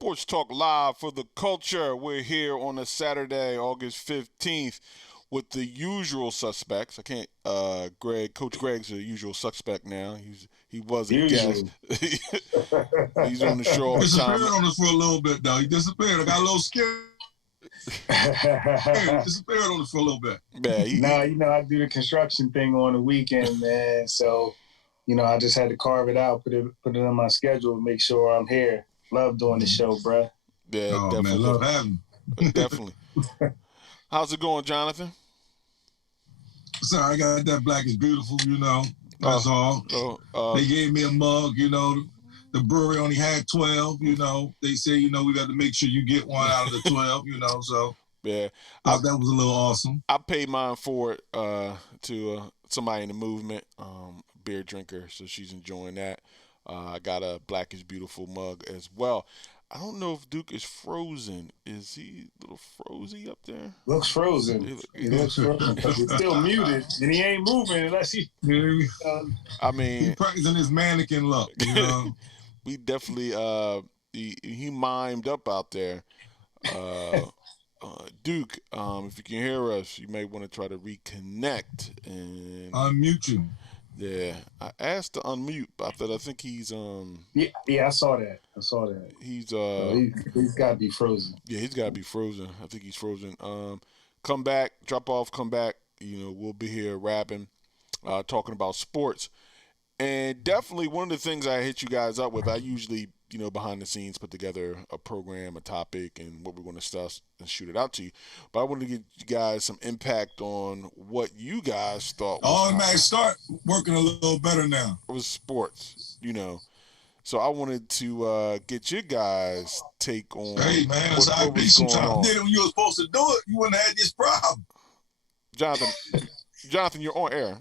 Sports Talk Live for the culture. We're here on a Saturday, August 15th, with the usual suspects. I can't, Coach Greg's the usual suspect now. He was a guest. Usually. He's on the show all the Disappeared time. on us for a little bit, though. He disappeared. I got a little scared. He disappeared on us for a little bit. Yeah, I do the construction thing on the weekend, man. So, I just had to carve it out, put it on my schedule, make sure I'm here. Love doing the show, bruh. Yeah, Oh, definitely. man, love having you. Definitely. How's it going, Jonathan? Sorry, I got that Black is Beautiful, That's all. They gave me a mug, The brewery only had 12, They say, we got to make sure you get one out of the 12, so. Yeah. That was a little awesome. I paid mine for it to somebody in the movement, beer drinker, so she's enjoying that. I got a Black is Beautiful mug as well. I don't know if Duke is frozen. Is he a little frozy up there? Looks frozen. He looks frozen because he's still muted, and he ain't moving unless he... I mean... He's practicing his mannequin look, We definitely... he mimed up out there. Duke, if you can hear us, you may want to try to reconnect and unmute you. Yeah, I asked to unmute, but I think he's Yeah, I saw that. He's he's got to be frozen. Yeah, he's got to be frozen. I think he's frozen. Come back, drop off, come back. We'll be here rapping, talking about sports, and definitely one of the things I hit you guys up with. I usually behind the scenes put together a program, a topic, and what we're going to discuss and shoot it out to you. But I wanted to get you guys some impact on what you guys thought. Start working a little better now. It was sports, So I wanted to get your guys' take on. Hey man, that's how I be sometimes. Did it when you were supposed to do it, you wouldn't have had this problem. Jonathan, you're on air.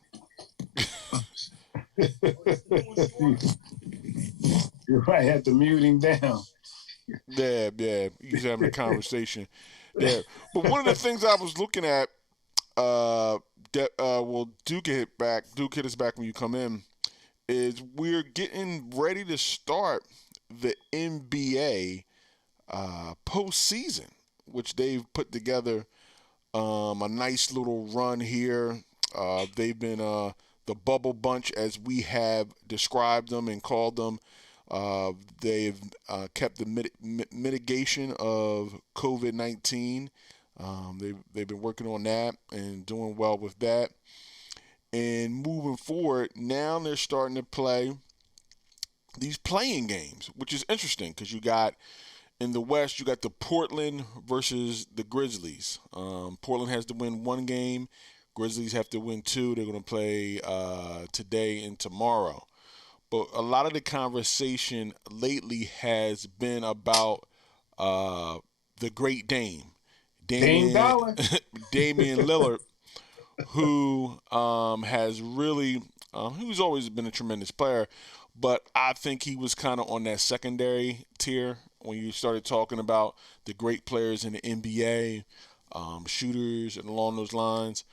You might have to mute him down. Yeah. He's having a conversation. Yeah. But one of the things I was looking at, Duke hit us back when you come in, is we're getting ready to start the NBA postseason, which they've put together a nice little run here. They've been the bubble bunch, as we have described them and called them. They've kept the mitigation of COVID-19. They've been working on that and doing well with that. And moving forward, now they're starting to play these playing games, which is interesting because you got in the West, you got the Portland versus the Grizzlies. Portland has to win one game. Grizzlies have to win two. They're going to play today and tomorrow. But a lot of the conversation lately has been about the great Damian Lillard, who has really, who's always been a tremendous player, but I think he was kind of on that secondary tier when you started talking about the great players in the NBA, shooters, and along those lines.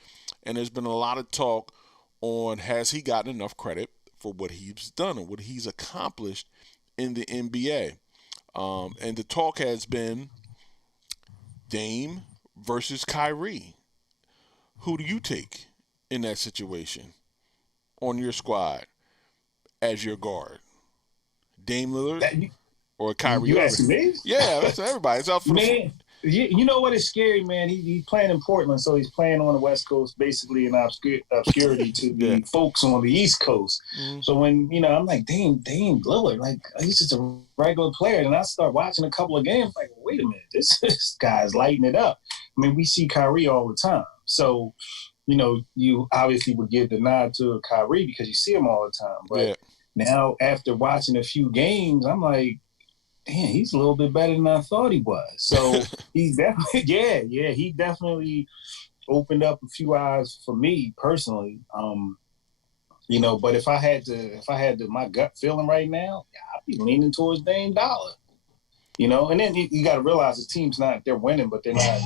And there's been a lot of talk on, has he gotten enough credit for what he's done and what he's accomplished in the NBA. And the talk has been Dame versus Kyrie. Who do you take in that situation on your squad as your guard? Dame Lillard or Kyrie? You asking me? Yeah, that's everybody. It's out for man. You know what is scary, man? He's playing in Portland, so he's playing on the West Coast, basically in obscurity to the folks on the East Coast. Mm-hmm. So when, I'm like, Dame Lillard, like, he's just a regular player. And I start watching a couple of games, like, wait a minute, this guy's lighting it up. I mean, we see Kyrie all the time. So, you obviously would give the nod to Kyrie because you see him all the time. But now, after watching a few games, I'm like, damn, he's a little bit better than I thought he was. So he's definitely, he definitely opened up a few eyes for me personally. But if I had to, my gut feeling right now, I'd be leaning towards Dame Dollar. And then you got to realize the team's they're winning, but they're not.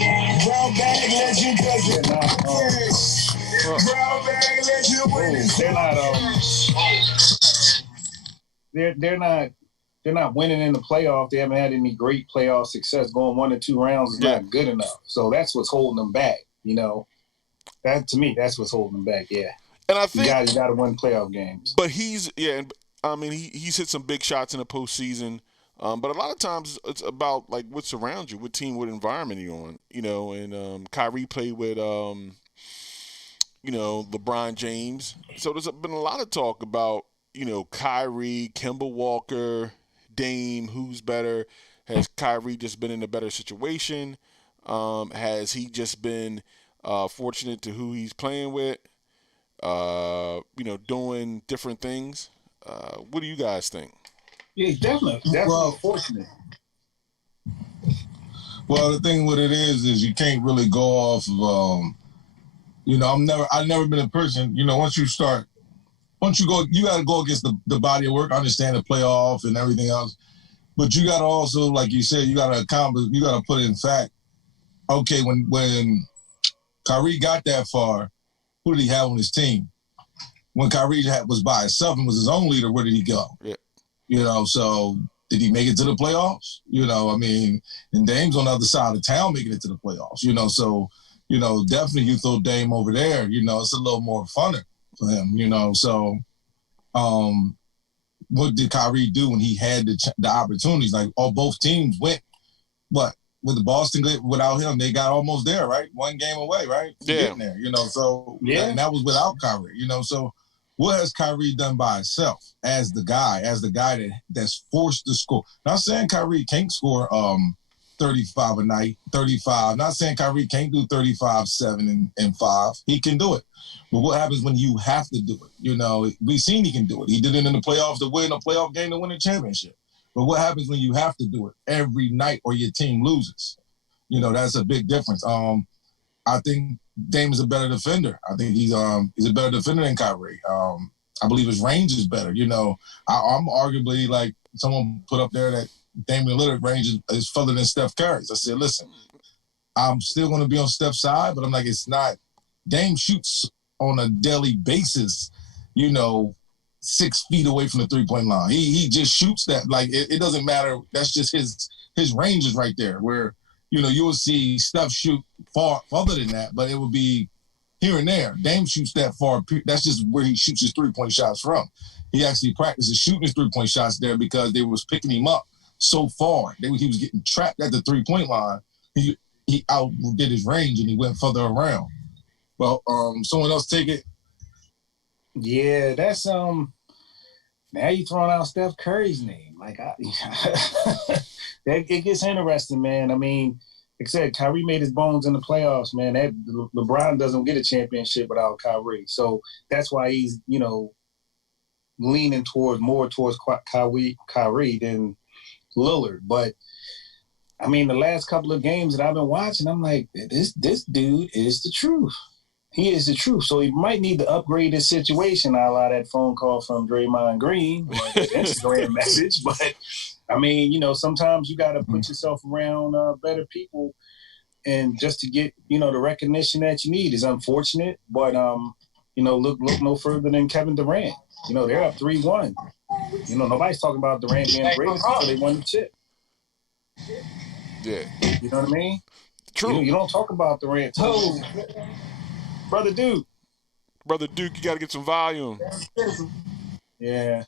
They're not they're not winning in the playoff. They haven't had any great playoff success. Going 1 or 2 rounds is not good enough. So that's what's holding them back. That to me, that's what's holding them back. Yeah, and I think you got to win playoff games. But he's he's hit some big shots in the postseason. But a lot of times it's about like what surrounds you, what team, what environment you're on. And Kyrie played with LeBron James. So there's been a lot of talk about Kyrie, Kemba Walker, Dame, who's better. Has Kyrie just been in a better situation? Has he just been fortunate to who he's playing with? Doing different things. What do you guys think? Yeah, definitely fortunate. Well, the thing with it is you can't really go off of, I've never been a person, once you go, you got to go against the body of work. I understand the playoff and everything else, but you got to also, like you said, you got to accomplish, you got to put in fact, okay, when Kyrie got that far, who did he have on his team? When Kyrie was by himself and was his own leader, where did he go? Yeah. So did he make it to the playoffs? And Dame's on the other side of town making it to the playoffs, so, definitely you throw Dame over there, it's a little more funner for him, So what did Kyrie do when he had the opportunities? Like, both teams went, what? With the Boston, without him, they got almost there, right? 1 game away, right? Yeah. Getting there, So and that was without Kyrie, So what has Kyrie done by himself as the guy that's forced to score? Not saying Kyrie can't score 35 a night, 35. Not saying Kyrie can't do 35, 7, and 5. He can do it. But what happens when you have to do it? We've seen he can do it. He did it in the playoffs to win a playoff game to win a championship. But what happens when you have to do it every night or your team loses? That's a big difference. I think Dame is a better defender. I think he's a better defender than Kyrie. I believe his range is better. I'm arguably, like someone put up there, that Damian Lillard range is further than Steph Curry's. I said, listen, I'm still going to be on Steph's side, but I'm like, it's not. Dame shoots on a daily basis, 6 feet away from the 3-point line. He just shoots that. Like, it doesn't matter. That's just his range is right there, where, you will see Steph shoot farther than that, but it would be here and there. Dame shoots that far. That's just where he shoots his 3-point shots from. He actually practices shooting his 3-point shots there because they was picking him up so far. He was getting trapped at the 3-point line. He outdid his range and he went further around. Well, someone else take it. Yeah, that's now you throwing out Steph Curry's name. Like, it gets interesting, man. I mean, like I said, Kyrie made his bones in the playoffs, man. LeBron doesn't get a championship without Kyrie, so that's why he's leaning more towards Kyrie than Lillard. But I mean, the last couple of games that I've been watching, I'm like, this dude is the truth. He is the truth. So he might need to upgrade his situation. I allow that phone call from Draymond Green or that Instagram message. But, I mean, sometimes you got to put yourself around better people, and just to get, the recognition that you need is unfortunate. But, look no further than Kevin Durant. They're up 3-1. Nobody's talking about Durant being great until they won the chip. Yeah. You know what I mean? True. You don't talk about Durant. Oh, Brother Duke, you got to get some volume. Yeah.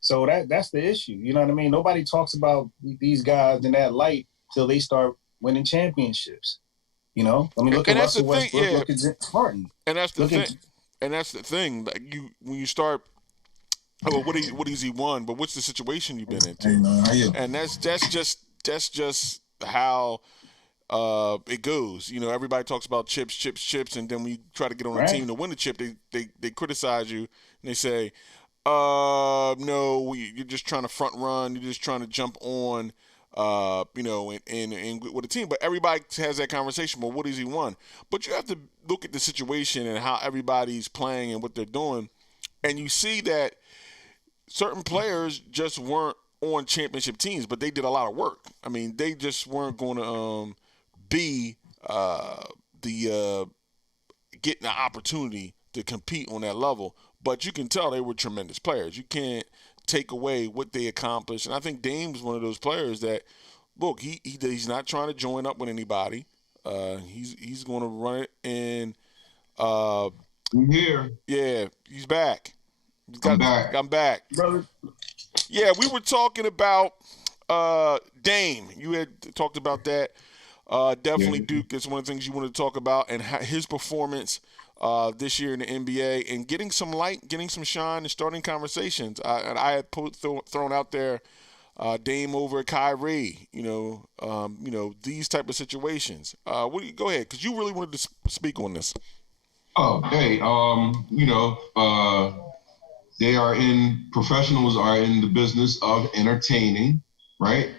So that's the issue. You know what I mean? Nobody talks about these guys in that light till they start winning championships. I mean, look at Russell Westbrook, look at James Harden. And that's the thing. And that's the thing. Like, when you start, what has he won? But what's the situation you've been into? And that's just how it goes. Everybody talks about chips, and then when you try to get on a team to win the chip, they criticize you and they say, no, you're just trying to front run, you're just trying to jump on, and with a team. But everybody has that conversation. Well, what has he won? But you have to look at the situation and how everybody's playing and what they're doing, and you see that certain players just weren't on championship teams, but they did a lot of work. I mean, they just weren't going to be getting the opportunity to compete on that level. But you can tell they were tremendous players. You can't take away what they accomplished. And I think Dame's one of those players that, look, he's not trying to join up with anybody. He's going to run it in. I'm here. Yeah, he's back. I'm back. I'm back. Brother. Yeah, we were talking about Dame. You had talked about that. Definitely, Duke is one of the things you wanted to talk about, and his performance this year in the NBA and getting some light, getting some shine, and starting conversations. I had thrown out there Dame over Kyrie. These type of situations. Go ahead, because you really wanted to speak on this. Oh, hey, professionals are in the business of entertaining, right?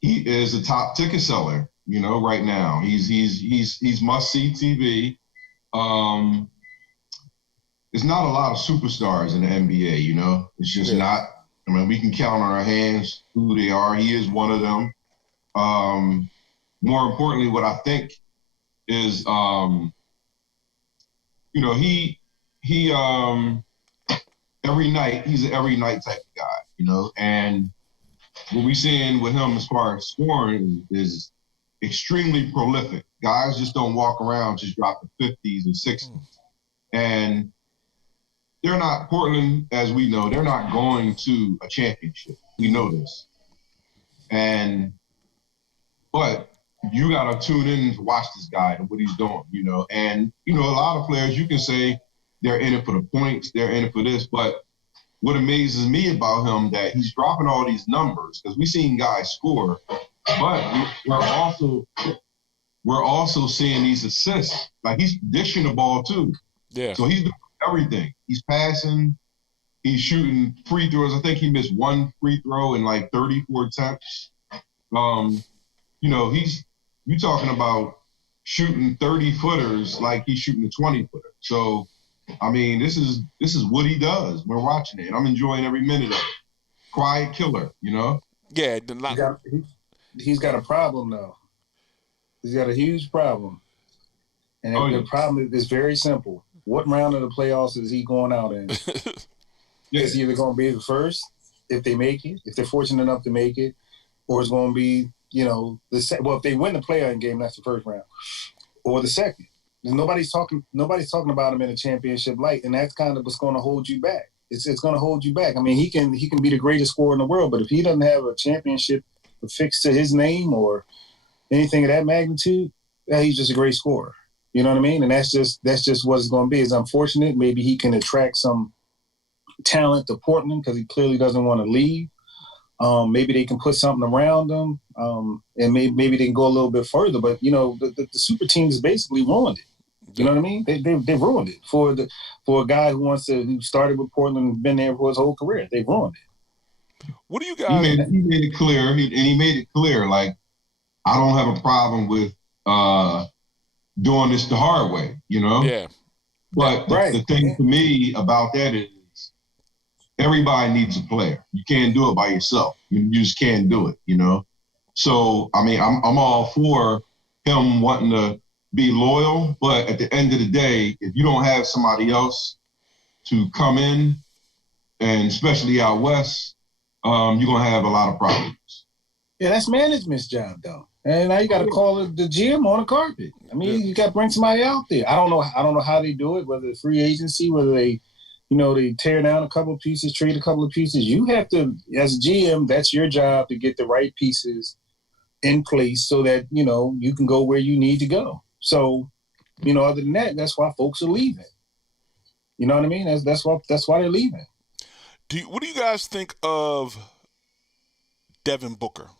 He is a top ticket seller, right now. He's must-see TV. There's not a lot of superstars in the NBA, It's just not. I mean, we can count on our hands who they are. He is one of them. More importantly, what I think is, he every night, he's an every night type of guy, and what we're seeing with him as far as scoring is extremely prolific. Guys just don't walk around just dropping 50s and 60s. And they're not, Portland, as we know, they're not going to a championship. We know this. But you got to tune in to watch this guy and what he's doing, And, a lot of players, you can say they're in it for the points, they're in it for this, but what amazes me about him that he's dropping all these numbers, because we've seen guys score, but we're also seeing these assists. Like, he's dishing the ball too. Yeah. So he's doing everything. He's passing, he's shooting free throws. I think he missed one free throw in like 34 attempts. You talking about shooting 30-footers like he's shooting a 20-footer. So, I mean, this is what he does. We're watching it, and I'm enjoying every minute of it. Quiet killer, Yeah. He's got a problem, though. He's got a huge problem. And the problem is very simple. What round of the playoffs is he going out in? It's either going to be the first, if they make it, if they're fortunate enough to make it, or it's going to be, if they win the play-in game, that's the first round, or the second. Nobody's talking about him in a championship light, and that's kind of what's going to hold you back. It's going to hold you back. I mean, he can be the greatest scorer in the world, but if he doesn't have a championship affixed to his name or anything of that magnitude, he's just a great scorer. You know what I mean? And that's just what it's going to be. It's unfortunate. Maybe he can attract some talent to Portland because he clearly doesn't want to leave. Maybe they can put something around him, and maybe they can go a little bit further. But the super teams basically ruined it. You know what I mean? They ruined it for a guy who started with Portland and been there for his whole career. They ruined it. What do you guys? He made it clear. He made it clear. Like, I don't have a problem with doing this the hard way. Yeah. But the thing for me about that is, everybody needs a player. You can't do it by yourself. You just can't do it, So, I mean, I'm all for him wanting to be loyal, but at the end of the day, if you don't have somebody else to come in, and especially out west, you're going to have a lot of problems. Yeah, that's management's job, though. And now you got to call the GM on the carpet. I mean, you got to bring somebody out there. I don't know how they do it, whether it's free agency, whether they tear down a couple of pieces, trade a couple of pieces. You have to, as a GM, that's your job to get the right pieces in place so that, you can go where you need to go. So, other than that, that's why folks are leaving. You know what I mean? That's why they're leaving. What do you guys think of Devin Booker?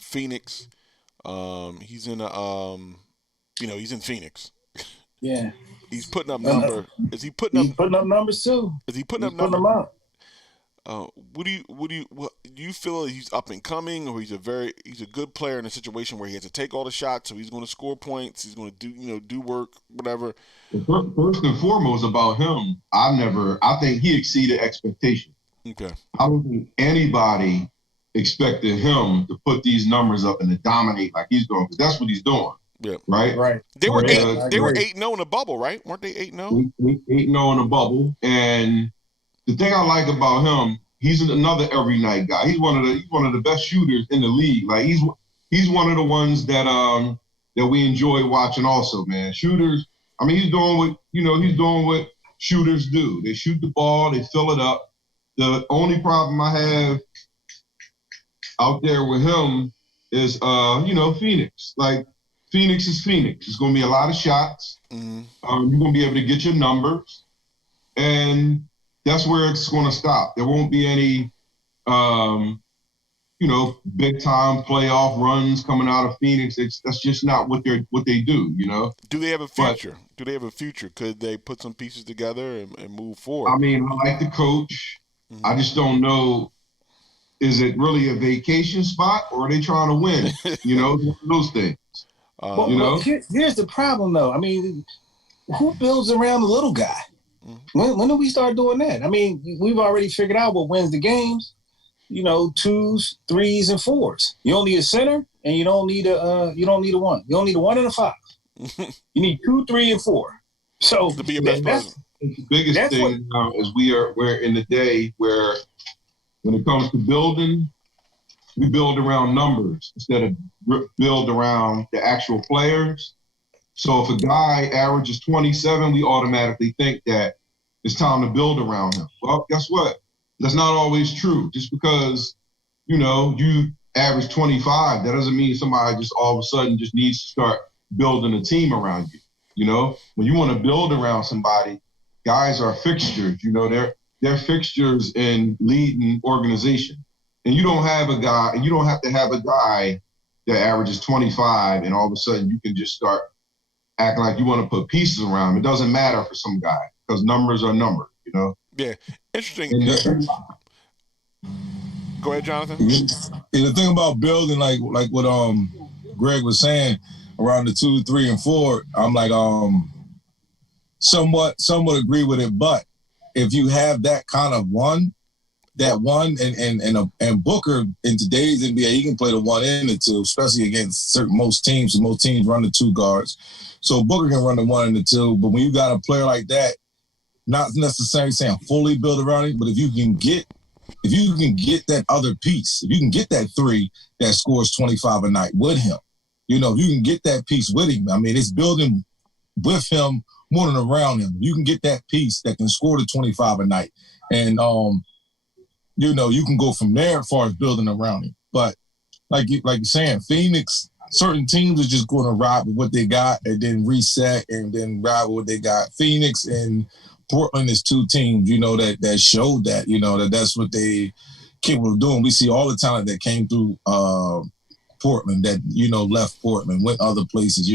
Phoenix. He's in he's in Phoenix. Yeah. He's putting up numbers. Is he putting up? He's putting up numbers too. Is he putting up numbers? Putting them up. What do you feel he's up and coming, or he's a good player in a situation where he has to take all the shots, so he's going to score points, he's going to do work, whatever. First and foremost about him, I think he exceeded expectations. Okay. I don't think anybody expected him to put these numbers up and to dominate like he's doing, because that's what he's doing. Yeah. Right. They were 8-0 in the bubble, right? Weren't they 8-0? 8-0 in the bubble, and the thing I like about him, he's another every night guy. He's one of the best shooters in the league. Like he's one of the ones that that we enjoy watching also, man. Shooters, I mean, he's doing what shooters do. They shoot the ball, they fill it up. The only problem I have out there with him is Phoenix. Like Phoenix is Phoenix. It's gonna be a lot of shots. Mm-hmm. You're gonna be able to get your numbers. And that's where it's going to stop. There won't be any, big time playoff runs coming out of Phoenix. That's just not what they do. Do they have a future? Could they put some pieces together and move forward? I mean, I like the coach. Mm-hmm. I just don't know. Is it really a vacation spot, or are they trying to win? Those things. Here's the problem, though. I mean, who builds around the little guy? When do we start doing that? I mean, we've already figured out what wins the games. 2s, 3s, and 4s. You don't need a center, and you don't need a 1. You don't need a 1 and a 5. You need 2, 3, and 4. So to be a best player. The biggest thing now is we're in the day where when it comes to building, we build around numbers instead of build around the actual players. So if a guy averages 27, we automatically think that it's time to build around him. Well, guess what? That's not always true. Just because, you average 25, that doesn't mean somebody just all of a sudden just needs to start building a team around you. When you want to build around somebody, guys are fixtures. They're fixtures in leading organization. And you don't have to have a guy that averages 25 and all of a sudden you can just start acting like you want to put pieces around him. It doesn't matter for some guy because numbers are numbers, Yeah, interesting. Go ahead, Jonathan. And the thing about building, like what Greg was saying, around the 2, 3, and 4, I'm like somewhat agree with it. But if you have that kind of one, and Booker in today's NBA, he can play the 1 and the 2, especially against most teams. Most teams run the 2 guards. So Booker can run the 1 and the 2, but when you got a player like that, not necessarily saying fully build around him, but if you can get that other piece, if you can get that 3 that scores 25 a night with him, if you can get that piece with him, I mean, it's building with him more than around him. You can get that piece that can score the 25 a night, and you can go from there as far as building around him. But like you're saying, Phoenix. Certain teams are just going to ride with what they got and then reset and then ride with what they got. Phoenix and Portland is 2 teams, that showed that, that's what they capable of doing. We see all the talent that came through Portland that, left Portland, went other places,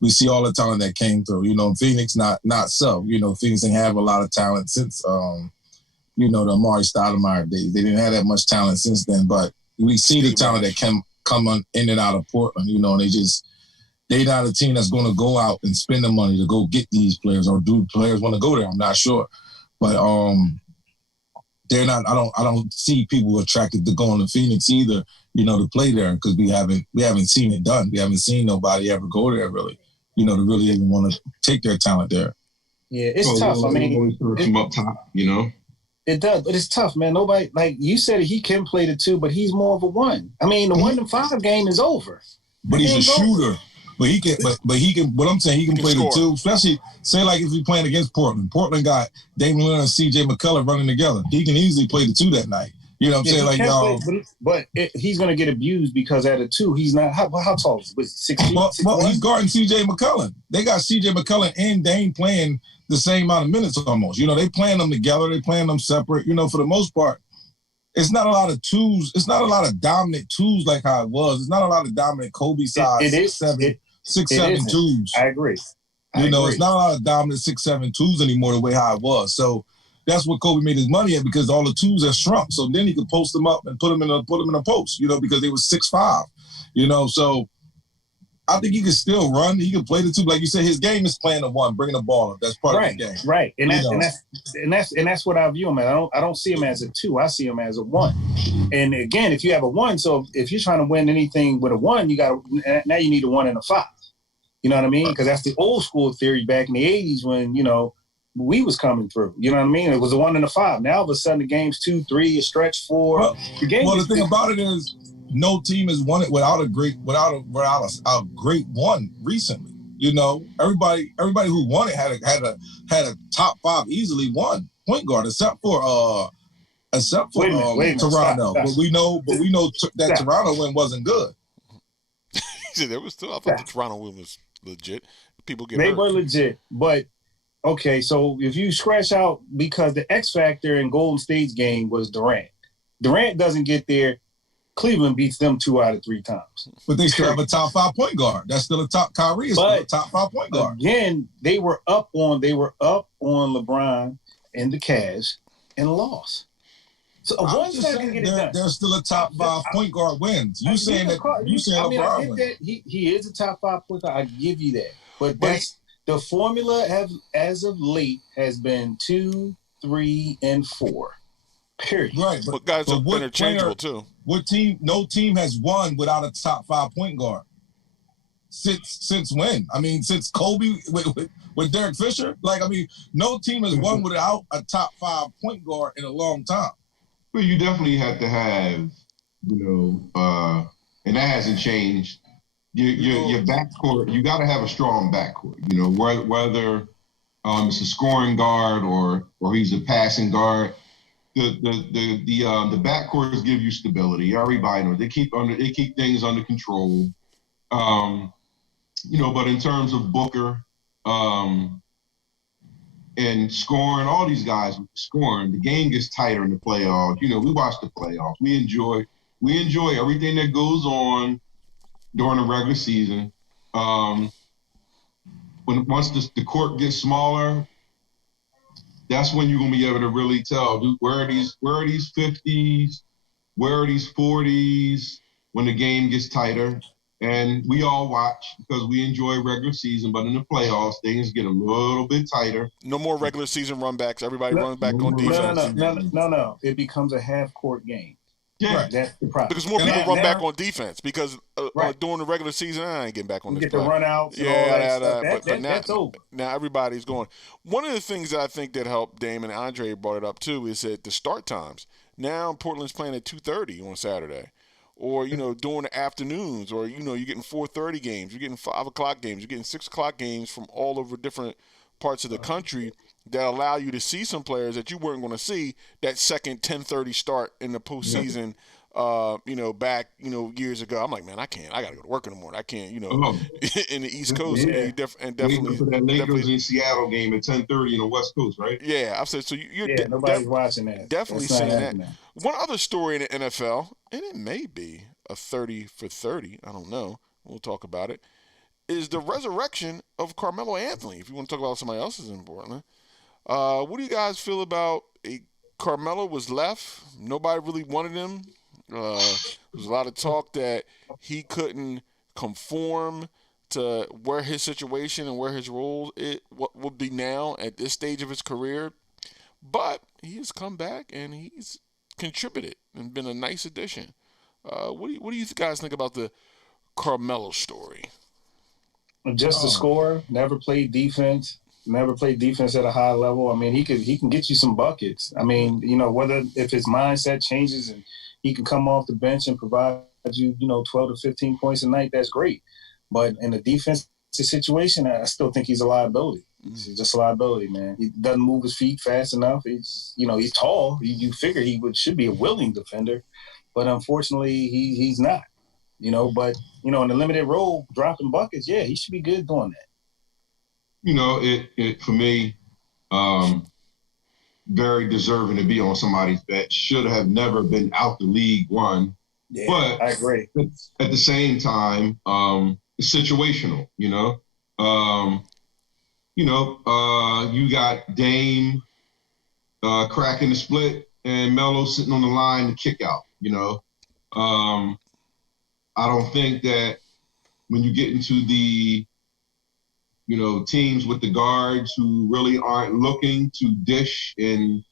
We see all the talent that came through. Phoenix not so. Phoenix didn't have a lot of talent since, the Amari Stoudemire days. They didn't have that much talent since then, but we see the talent that come in and out of Portland, and they're not a team that's going to go out and spend the money to go get these players, or do players want to go there? I'm not sure, but they're not. I don't see people attracted to going to Phoenix either, to play there, because we haven't seen it done. We haven't seen nobody ever go there really, to really even want to take their talent there. Yeah, it's tough. I mean, from up top, It does, but it's tough, man. Nobody, like you said, he can play the 2, but he's more of a 1. I mean, the 1 and 5 game is over. But he's a shooter. But he can. But he can. What I'm saying, he can play the 2. Especially, say like if he's playing against Portland. Portland got Damian Lillard and C.J. McCullough running together. He can easily play the 2 that night. You know what I'm saying? But he's going to get abused because at a 2, he's not. How tall is he? 6 feet? Well, he's guarding C.J. McCullough. They got C.J. McCullough and Dame playing the same amount of minutes almost. They playing them together. They playing them separate. For the most part, it's not a lot of 2s. It's not a lot of dominant 2s like how it was. It's not a lot of dominant Kobe size 6'7" 2s. I agree. It's not a lot of dominant 6'7" 2s anymore the way how it was. So that's what Kobe made his money at, because all the 2s have shrunk. So then he could post them up and put them in a post. Because they were 6'5". So I think he can still run. He can play the 2. Like you said, his game is playing the 1, bringing the ball up. That's part of his game. Right. And that's what I view him as. I don't see him as a 2. I see him as a 1. And again, if you have a 1, so if you're trying to win anything with a 1, now you need a 1 and a 5. You know what I mean? Because that's the old school theory back in the 80s when, we was coming through. You know what I mean? It was the 1 and the 5. Now all of a sudden the game's 2, 3, a stretch 4. Well, the thing about it is no team has won it without a great one recently. You know, everybody who won it had a top 5 easily won point guard except for Toronto. Stop. But we know that Toronto win wasn't good. There was still, I thought the Toronto win was legit. People get hurt. They were legit, but okay. So if you scratch out, because the X factor in Golden State's game was Durant. Durant doesn't get there. Cleveland beats them 2 out of 3 times. But they still have a top 5 point guard. That's still a top. Kyrie is still a top 5 point guard. Again, they were up on LeBron and the Cavs and lost. So one's not gonna get it done. They're still a top 5 point guard wins. You saying LeBron wins? He is a top 5 point guard. I give you that. But that's the formula as of late has been 2, 3, and 4. Period. Right, but guys are interchangeable too. What team? No team has won without a top 5 point guard. Since when? I mean, since Kobe with Derek Fisher. Like, I mean, no team has won without a top 5 point guard in a long time. Well, you definitely have to have, and that hasn't changed. Your backcourt, you got to have a strong backcourt. You know, whether it's a scoring guard or he's a passing guard. The backcourts give you stability. Everybody knows they keep things under control. But in terms of Booker, and scoring, all these guys scoring, the game gets tighter in the playoffs. You know, we watch the playoffs. We enjoy everything that goes on during the regular season. Once the court gets smaller, that's when you're gonna be able to really tell, dude, where are these 50s, where are these 40s when the game gets tighter. And we all watch because we enjoy regular season, but in the playoffs, things get a little bit tighter. No more regular season run backs. Everybody runs back on defense. No. It becomes a half-court game. Yeah. Right. That's the problem. Because more people run back on defense because during the regular season, I ain't getting back on this play. You get the run-outs and all that stuff. That's over. Now everybody's going. One of the things that I think that helped Dame and Andre brought it up too is that the start times. Now Portland's playing at 2:30 on Saturday. Or, during the afternoons, or, you're getting 4:30 games, you're getting 5 o'clock games, you're getting 6 o'clock games from all over different parts of the country that allow you to see some players that you weren't going to see that second 10:30 start in the postseason, back, years ago. I'm like, man, I can't. I got to go to work in the morning. I can't, in the East Coast. Yeah. And definitely. For that Lakers in Seattle game at 10:30 in the West Coast, right? Yeah, I've said, so you're nobody's watching that. Definitely seeing that. One other story in the NFL, and it may be a 30 for 30, I don't know, we'll talk about it, is the resurrection of Carmelo Anthony. If you want to talk about somebody else's in Portland. What do you guys feel about Carmelo was left? Nobody really wanted him. There was a lot of talk that he couldn't conform to where his situation and where his role what would be now at this stage of his career. But he has come back and he's contributed and been a nice addition. What do you guys think about the Carmelo story? Just a scorer, never played defense at a high level. I mean, he can get you some buckets. I mean, whether if his mindset changes and he can come off the bench and provide you, 12 to 15 points a night, that's great. But in a defensive situation, I still think he's a liability. He's just a liability, man. He doesn't move his feet fast enough. He's tall. You figure should be a willing defender, but unfortunately, he's not. But in the limited role, dropping buckets, yeah, he should be good doing that. It for me, very deserving to be on somebody's bench. Should have never been out the league one. Yeah, but I agree. At the same time, it's situational. You got Dame cracking the split and Melo sitting on the line to kick out. I don't think that when you get into the teams with the guards who really aren't looking to dish to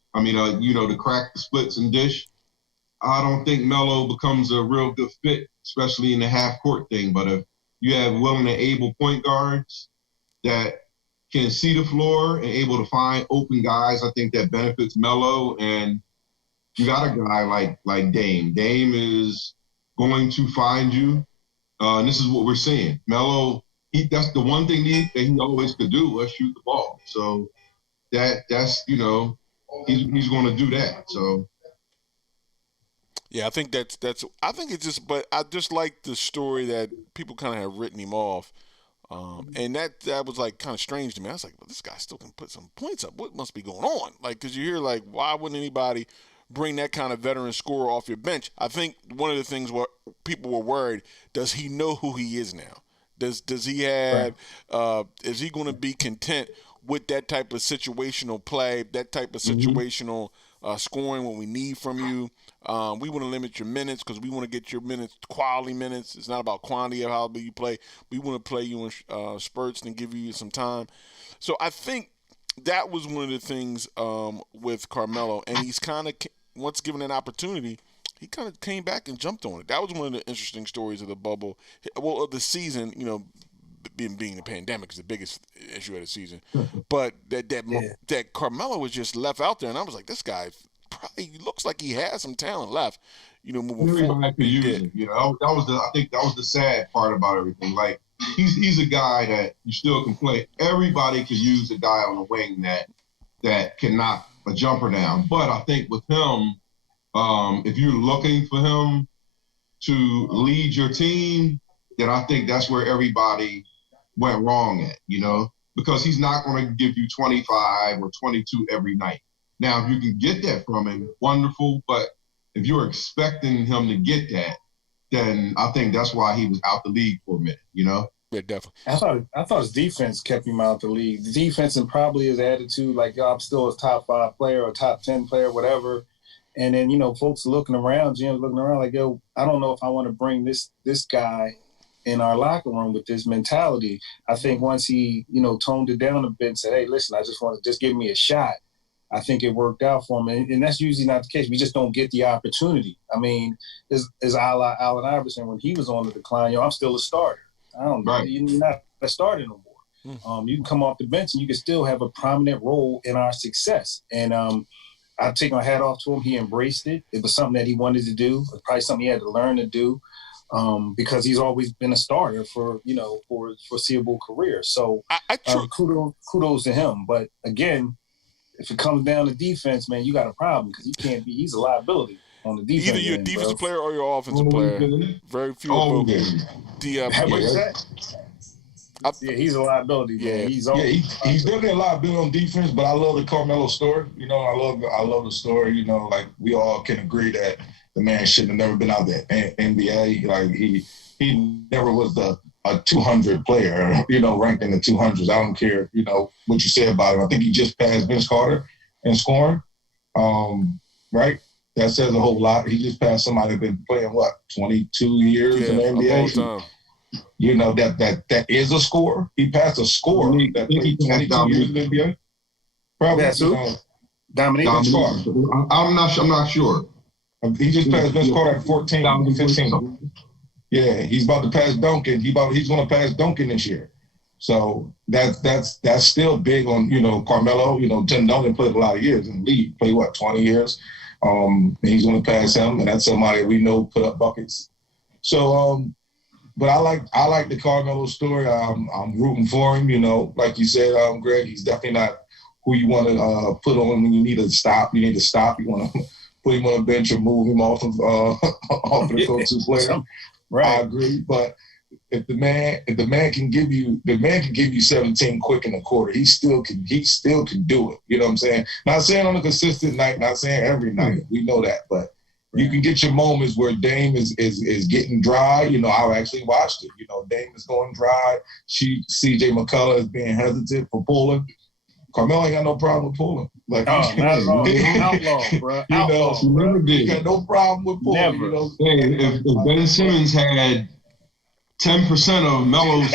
crack the splits and dish, I don't think Melo becomes a real good fit, especially in the half-court thing. But if you have willing and able point guards that can see the floor and able to find open guys, I think that benefits Melo. And you got a guy like Dame. Dame is going to find you. And this is what we're seeing. Melo, that's the one thing that he always could do, was shoot the ball. So that's he's going to do that. So yeah, I think I think it's just, but I just like the story that people kind of have written him off. And that was like kind of strange to me. I was like, well, this guy still can put some points up. What must be going on? Like, because you hear like, why wouldn't anybody bring that kind of veteran scorer off your bench? I think one of the things where people were worried, does he know who he is now? Does he have? Is he going to be content with that type of situational play, that type of situational scoring when we need from you? We want to limit your minutes because we want to get your minutes, quality minutes. It's not about quantity of how you play. We want to play you in spurts and give you some time. So I think that was one of the things with Carmelo, and he's kind of, once given an opportunity, he kind of came back and jumped on it. That was one of the interesting stories of the bubble, well, of the season. Being the pandemic is the biggest issue of the season, but that Carmelo was just left out there, and I was like, this guy probably looks like he has some talent left. Moving forward. Could use it. I think that was the sad part about everything. Like he's a guy that you still can play. Everybody could use a guy on the wing that can knock a jumper down. But I think with him, if you're looking for him to lead your team, then I think that's where everybody went wrong at, because he's not going to give you 25 or 22 every night. Now, if you can get that from him, wonderful. But if you're expecting him to get that, then I think that's why he was out the league for a minute, Yeah, definitely. I thought his defense kept him out the league. The defense and probably his attitude, like, yo, I'm still a top 5 player or top 10 player, whatever. And then, folks looking around, Jim's looking around like, yo, I don't know if I want to bring this guy in our locker room with this mentality. I think once he, toned it down a bit and said, hey, listen, I just want to just give me a shot, I think it worked out for him. And that's usually not the case. We just don't get the opportunity. I mean, as a la Allen Iverson, when he was on the decline, I'm still a starter. You're not a starter no more. You can come off the bench and you can still have a prominent role in our success. And I take my hat off to him. He embraced it. It was something that he wanted to do. It was probably something he had to learn to do because he's always been a starter for his foreseeable career. So kudos to him. But again, if it comes down to defense, man, you got a problem because he's a liability on the defense. Either you're a defensive player or you're an offensive player. Very few of both. Yeah, he's a liability. Yeah, he's definitely a liability on defense. But I love the Carmelo story. I love the story. Like we all can agree that the man should have never been out there NBA. Like he never was a 200 player. Ranked in the 200s. I don't care. What you say about him. I think he just passed Vince Carter in scoring. Right. That says a whole lot. He just passed somebody who's been playing 22 years in the NBA. That is a scorer. He passed a scorer that played 22 years in the NBA. Probably. That's who? Dominique. I'm not sure. He just passed Vince Carter at 14, 15. Yeah, he's about to pass Duncan. He's going to pass Duncan this year. So that's still big on Carmelo. Tim Duncan played a lot of years in the league. Played 20 years. And he's going to pass him, and that's somebody we know put up buckets. So, but I like the Carmelo story. I'm rooting for him. Like you said, Greg, he's definitely not who you want to put on when you need to stop. You need to stop. You want to put him on a bench or move him off of the go-to player. Right. I agree, but if the man can give you 17 quick in a quarter, he still can do it. You know what I'm saying? Not saying on a consistent night, not saying every night. We know that, but you can get your moments where Dame is getting dry. I actually watched it. Dame is going dry. CJ McCullough is being hesitant for pulling. Carmelo ain't got no problem with pulling. Like, not at all. Outlaw, bro. He got no problem with pulling. Never. If Ben Simmons had 10% of Melo's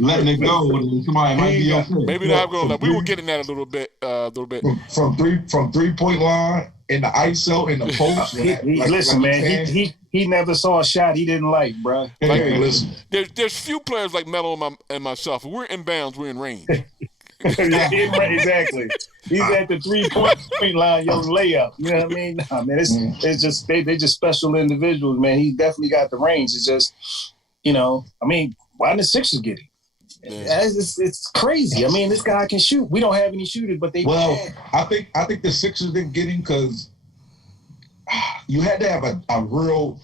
letting it go, then somebody might be okay. Maybe not going to. We were getting that a little bit. From 3-point line in the ISO, in the post. Listen, man, he never saw a shot he didn't like, bro. Listen. There's few players like Melo and myself. If we're inbounds, we're in range. Exactly. He's at the 3-point line, yo, layup. You know what I mean? Nah, man, it's just they just special individuals, man. He definitely got the range. It's just, I mean, why didn't the Sixers get him? Yeah. It's crazy. I mean, this guy can shoot. We don't have any shooters, but they. Well, I think the Sixers didn't get him because you had to have a real,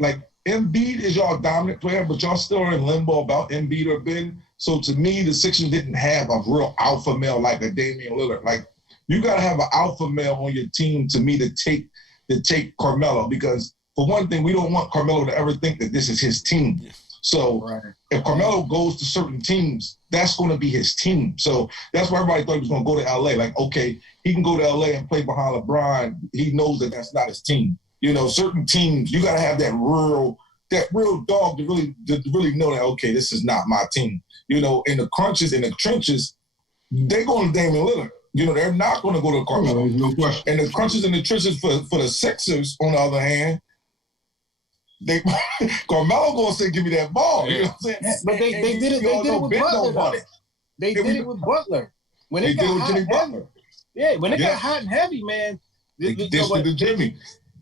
like, Embiid is y'all dominant player, but y'all still are in limbo about Embiid or Ben. So to me, the Sixers didn't have a real alpha male like a Damian Lillard. Like, you got to have an alpha male on your team to me to take Carmelo, because for one thing, we don't want Carmelo to ever think that this is his team. So if Carmelo goes to certain teams, that's going to be his team. So that's why everybody thought he was going to go to L.A. Like, okay, he can go to L.A. and play behind LeBron. He knows that that's not his team. Certain teams, you got to have that real dog to really know that, okay, this is not my team. In the trenches, they're going to Damian Lillard. They're not going to go to Carmelo. No question. And the crunches in the trenches for the Sixers, on the other hand, Carmelo gonna say, "Give me that ball." You know what I'm saying? But they did it. They did it with Butler. They did it with Butler when it got hot and heavy. Yeah, when it got hot and heavy, man. They did it to Jimmy.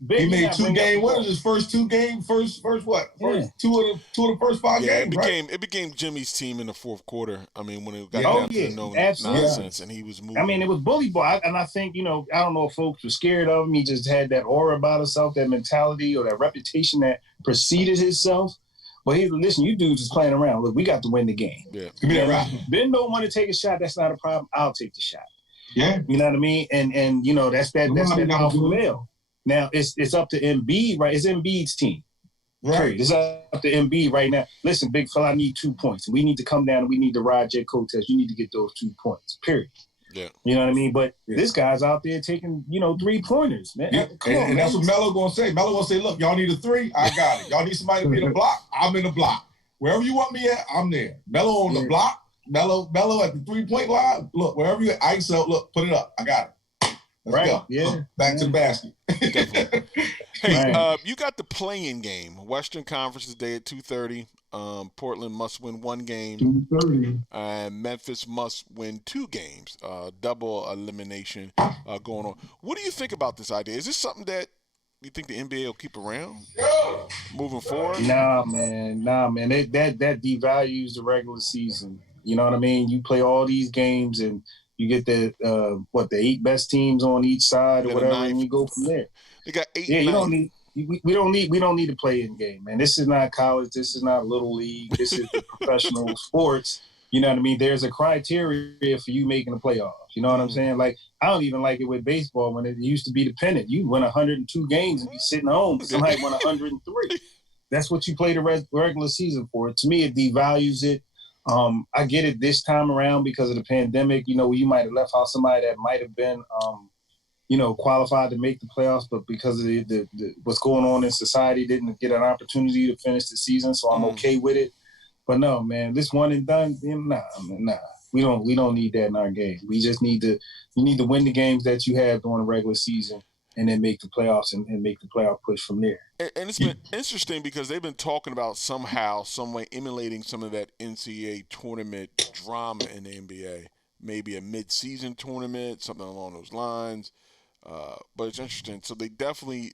He made 2 game winners. His first 2 games, first what? First two of the first 5 games. It became Jimmy's team in the fourth quarter. I mean, when it got down to no nonsense, and he was moving. I mean, it was bully ball, and I think I don't know if folks were scared of him. He just had that aura about himself, that mentality or that reputation that preceded himself. But listen, you dudes is playing around. Look, we got to win the game. Yeah, give me that right. Ben don't want to take a shot. That's not a problem. I'll take the shot. Yeah, you know what I mean. And that's that alpha male. Now it's up to Embiid, right? It's Embiid's team. Right. It's up to Embiid right now. Listen, big fella, I need 2 points. We need to come down and we need to ride J. Coates. You need to get those 2 points, period. Yeah. You know what I mean? But this guy's out there taking, 3-pointers, man. Yeah. And that's what Melo gonna say. Melo gonna say, look, y'all need a 3, I got it. Y'all need somebody to be in the block, I'm in the block. Wherever you want me at, I'm there. Melo on the block, Melo at the 3-point line. Look, wherever you at, ISO, look, put it up. I got it. Let's go. Yeah. Back to the basket. Hey, you got the play-in game. Western Conference today at 2:30. Portland must win 1 game. 2:30. And Memphis must win 2 games. Double elimination going on. What do you think about this idea? Is this something that you think the NBA will keep around moving forward? Nah, man. That devalues the regular season. You know what I mean? You play all these games and you get the 8 best teams on each side or whatever, and you go from there. They got 8. Yeah, you don't need. We don't need to play in game, man. This is not college. This is not little league. This is the professional sports. You know what I mean? There's a criteria for you making the playoffs. You know what I'm saying? Like, I don't even like it with baseball when it used to be dependent. You win 102 games and be sitting home. Somebody won 103. That's what you play the regular season for. To me, it devalues it. I get it this time around because of the pandemic. You might have left out somebody that might have been, qualified to make the playoffs, but because of the what's going on in society, didn't get an opportunity to finish the season. So I'm okay with it. But no, man, this one and done, nah. We don't need that in our game. We just need to win the games that you have during the regular season, and then make the playoffs and make the playoff push from there. And it's been interesting because they've been talking about somehow, some way, emulating some of that NCAA tournament drama in the NBA. Maybe a mid-season tournament, something along those lines. But it's interesting. So they definitely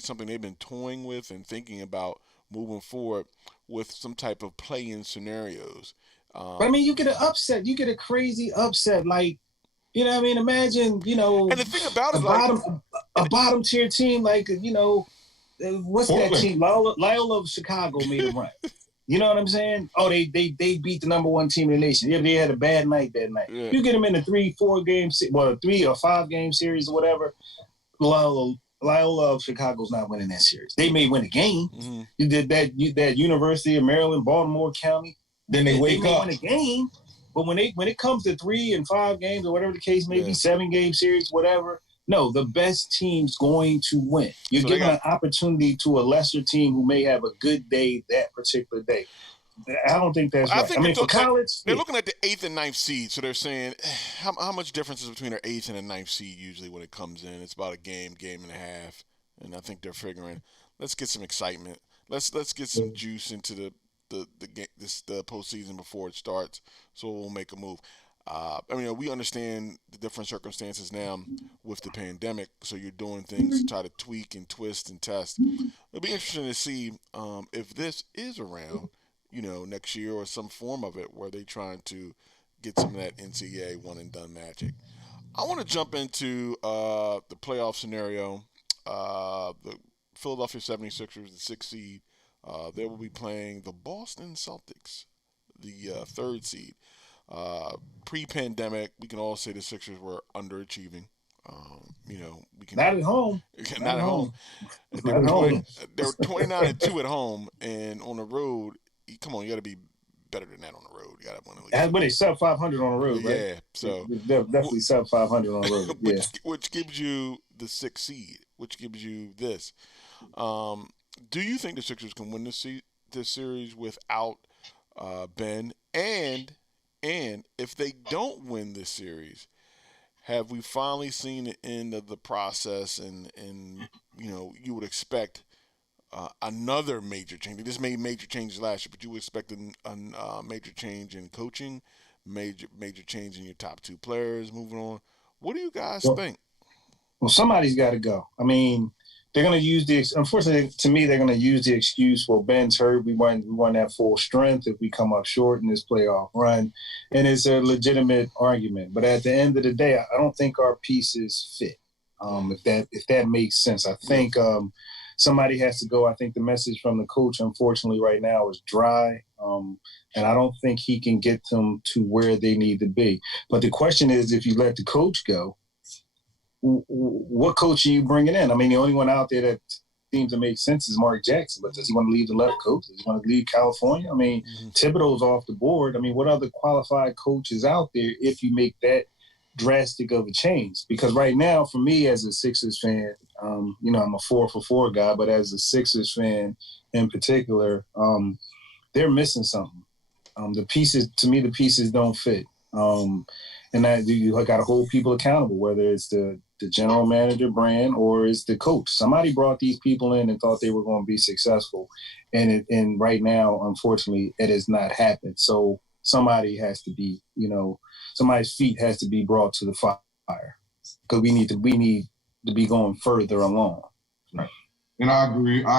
something they've been toying with and thinking about moving forward with some type of play-in scenarios. But I mean, you get an upset. You get a crazy upset. Like, you know what I mean? Imagine, And the thing about it, a bottom tier team, like, what's Portland. That team? Loyola of Chicago made a run. You know what I'm saying? Oh, they beat the number 1 team in the nation. Yeah, they had a bad night that night. Yeah. You get them in a 3-4 game, 3 or 5 game series or whatever. Loyola of Chicago's not winning that series. They may win a game. Mm-hmm. You did that University of Maryland, Baltimore County. Then they wake up. Win a game, but when it comes to 3 and 5 games or whatever the case may be, 7 game series, whatever. No, the best team's going to win. You're giving an opportunity to a lesser team who may have a good day that particular day. I don't think that's right. I mean, for college, they're looking at the 8th and 9th seed, so they're saying how much difference is between their 8th and the 9th seed usually when it comes in. It's about a game and a half, and I think they're figuring let's get some excitement, let's get some juice into the postseason before it starts, so we'll make a move. I mean, we understand the different circumstances now with the pandemic, so you're doing things to try to tweak and twist and test. It'll be interesting to see if this is around, next year or some form of it where they're trying to get some of that NCAA one and done magic. I want to jump into the playoff scenario. The Philadelphia 76ers, the 6th seed, they will be playing the Boston Celtics, the 3rd seed. Pre-pandemic, we can all say the Sixers were underachieving. We can not at home. Not at home. They were 29-2 at home, and on the road, come on, you got to be better than that on the road. You got to win at least. But they sub 500 on the road, right? Yeah, so definitely sub 500 on the road. Yeah, which gives you the 6th seed, which gives you this. Do you think the Sixers can win this series without Ben? And if they don't win this series, have we finally seen the end of the process? And you would expect another major change. They just made major changes last year, but you would expect a major change in coaching, major change in your top 2 players moving on. What do you guys think? Well, somebody's got to go. I mean, they're going to use unfortunately, to me, they're going to use the excuse, well, Ben's hurt. We want at full strength if we come up short in this playoff run. And it's a legitimate argument. But at the end of the day, I don't think our pieces fit, if that makes sense. I think somebody has to go. I think the message from the coach, unfortunately, right now is dry. And I don't think he can get them to where they need to be. But the question is, if you let the coach go, what coach are you bringing in? I mean, the only one out there that seems to make sense is Mark Jackson, but does he want to leave the left coach? Does he want to leave California? I mean, Thibodeau's off the board. I mean, what other qualified coaches out there if you make that drastic of a change? Because right now, for me as a Sixers fan, I'm a 4-for-4 guy, but as a Sixers fan in particular, they're missing something. The pieces don't fit. And that you got to hold people accountable, whether it's the general manager, Brand, or it's the coach. Somebody brought these people in and thought they were going to be successful. And right now, unfortunately, it has not happened. So somebody has to be, somebody's feet has to be brought to the fire, because we need to be going further along. Right. And I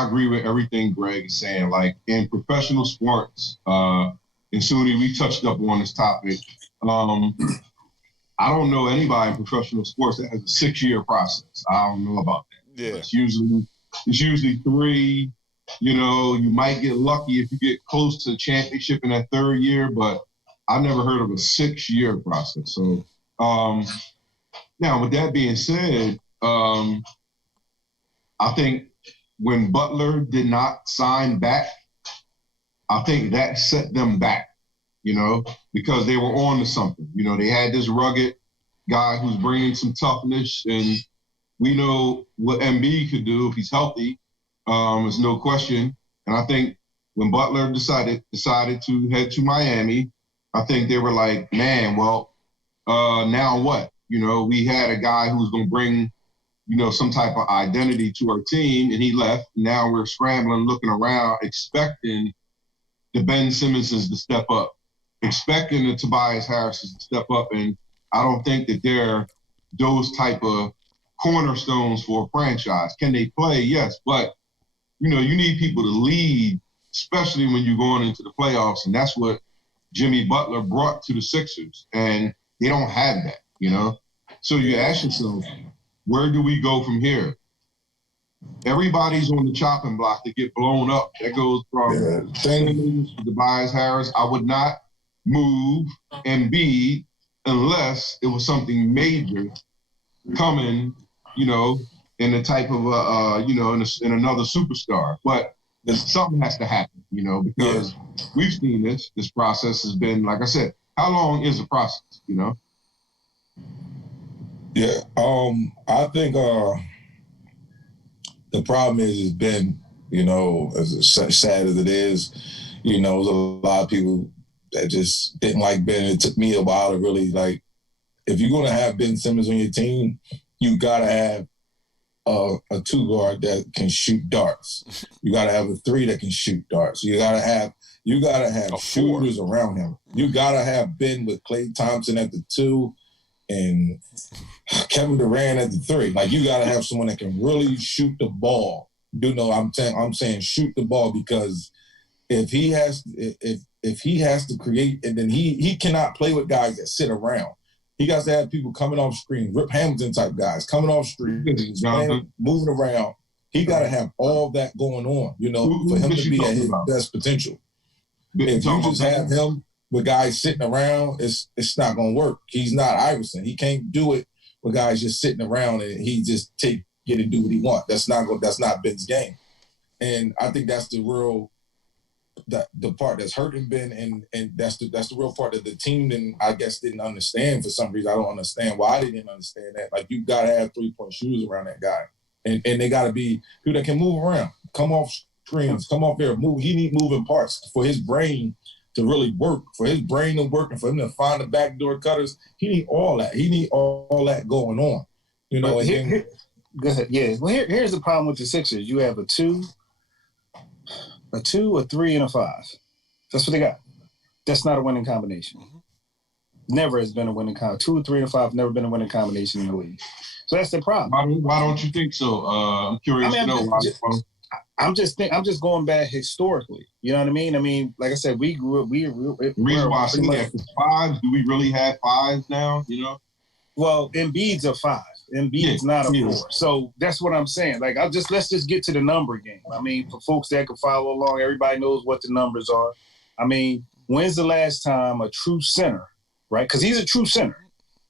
agree with everything Greg is saying. Like in professional sports, and Sunni, we touched up on this topic. I don't know anybody in professional sports that has a 6-year process. I don't know about that. Yeah. It's usually 3. You might get lucky if you get close to the championship in that 3rd year, but I've never heard of a 6-year process. So now with that being said, I think when Butler did not sign back, I think that set them back. Because they were on to something. They had this rugged guy who's bringing some toughness, and we know what Embiid could do if he's healthy. There's no question. And I think when Butler decided to head to Miami, I think they were like, man, well, now what? We had a guy who was going to bring, some type of identity to our team, and he left. Now we're scrambling, looking around, expecting the Ben Simmonses to step up, expecting the Tobias Harrises to step up, and I don't think that they're those type of cornerstones for a franchise. Can they play? Yes, but you need people to lead, especially when you're going into the playoffs, and that's what Jimmy Butler brought to the Sixers, and they don't have that. So you ask yourself, where do we go from here? Everybody's on the chopping block to get blown up. That goes from Jennings to Tobias Harris. I would not move Embiid unless it was something major coming, in the type of, in another superstar. But something has to happen, because we've seen this process has been, like I said, how long is the process, Yeah, I think the problem is Ben, as sad as it is, You know, there's a lot of people that just didn't like Ben. It took me a while to really like, if you're going to have Ben Simmons on your team, you got to have a two guard that can shoot darts. You got to have a three that can shoot darts. You got to have shooters around him. You got to have Ben with Klay Thompson at the two and Kevin Durant at the three. Like, you got to have someone that can really shoot the ball. I'm saying shoot the ball, because if he has to create, and then he cannot play with guys that sit around. He got to have people coming off screen, Rip Hamilton type guys coming off screen, moving around. He got to have all that going on, you know, for him to be at his best potential. If you just have him with guys sitting around, it's not going to work. He's not Iverson. He can't do it with guys just sitting around and he just get and do what he wants. That's not Ben's game. And I think that's the part that's hurting Ben, and that's the real part that the team didn't understand for some reason. I don't understand why they didn't understand that. Like, you gotta have 3-point shooters around that guy. And they gotta be people that can move around, come off screens, come off there, move. He need moving parts for his brain to really work, for his brain to work, and for him to find the backdoor cutters. He need all that. He need all that going on. You know, go ahead. Yeah. Well, here's the problem with the Sixers. You have a 2, a 3, and a 5. That's what they got. That's not a winning combination. Never has been a winning combination. 2, 3, and 5 never been a winning combination in the league. So that's the problem. Why don't you think so? I'm curious to know. I'm just going back historically. You know what I mean? I mean, like I said, we grew up. The reason why I say that is 5. Do we really have 5s now? You know. Well, Embiid's a 5. Embiid's not a 4. So that's what I'm saying. Like, let's just get to the number game. I mean, for folks that can follow along, everybody knows what the numbers are. I mean, when's the last time a true center, right? Because he's a true center.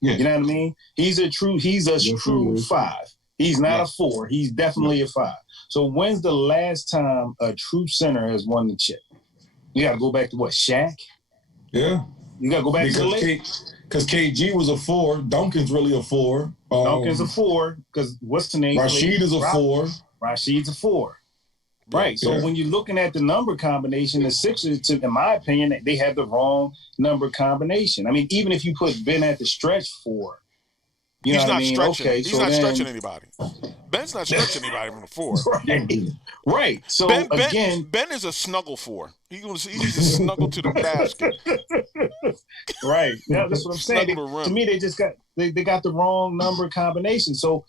Yeah. You know what I mean? He's a true 5. He's not a 4. He's definitely a 5. So when's the last time a true center has won the chip? You got to go back to what, Shaq? Yeah. You got to go back to the late. Because KG was a 4. Duncan's really a 4. Duncan's a 4. Because what's the name? Rashid is a 4. Rashid's a 4. Right. So when you're looking at the number combination, the Sixers, in my opinion, they have the wrong number combination. I mean, even if you put Ben at the stretch 4, he's not stretching. Okay, he's not stretching anybody. Ben's not stretching anybody from the 4. Right. So Ben is a snuggle 4. He needs to snuggle to the basket. Right. Yeah, that's what I'm saying. To me, they just got the wrong number combination. So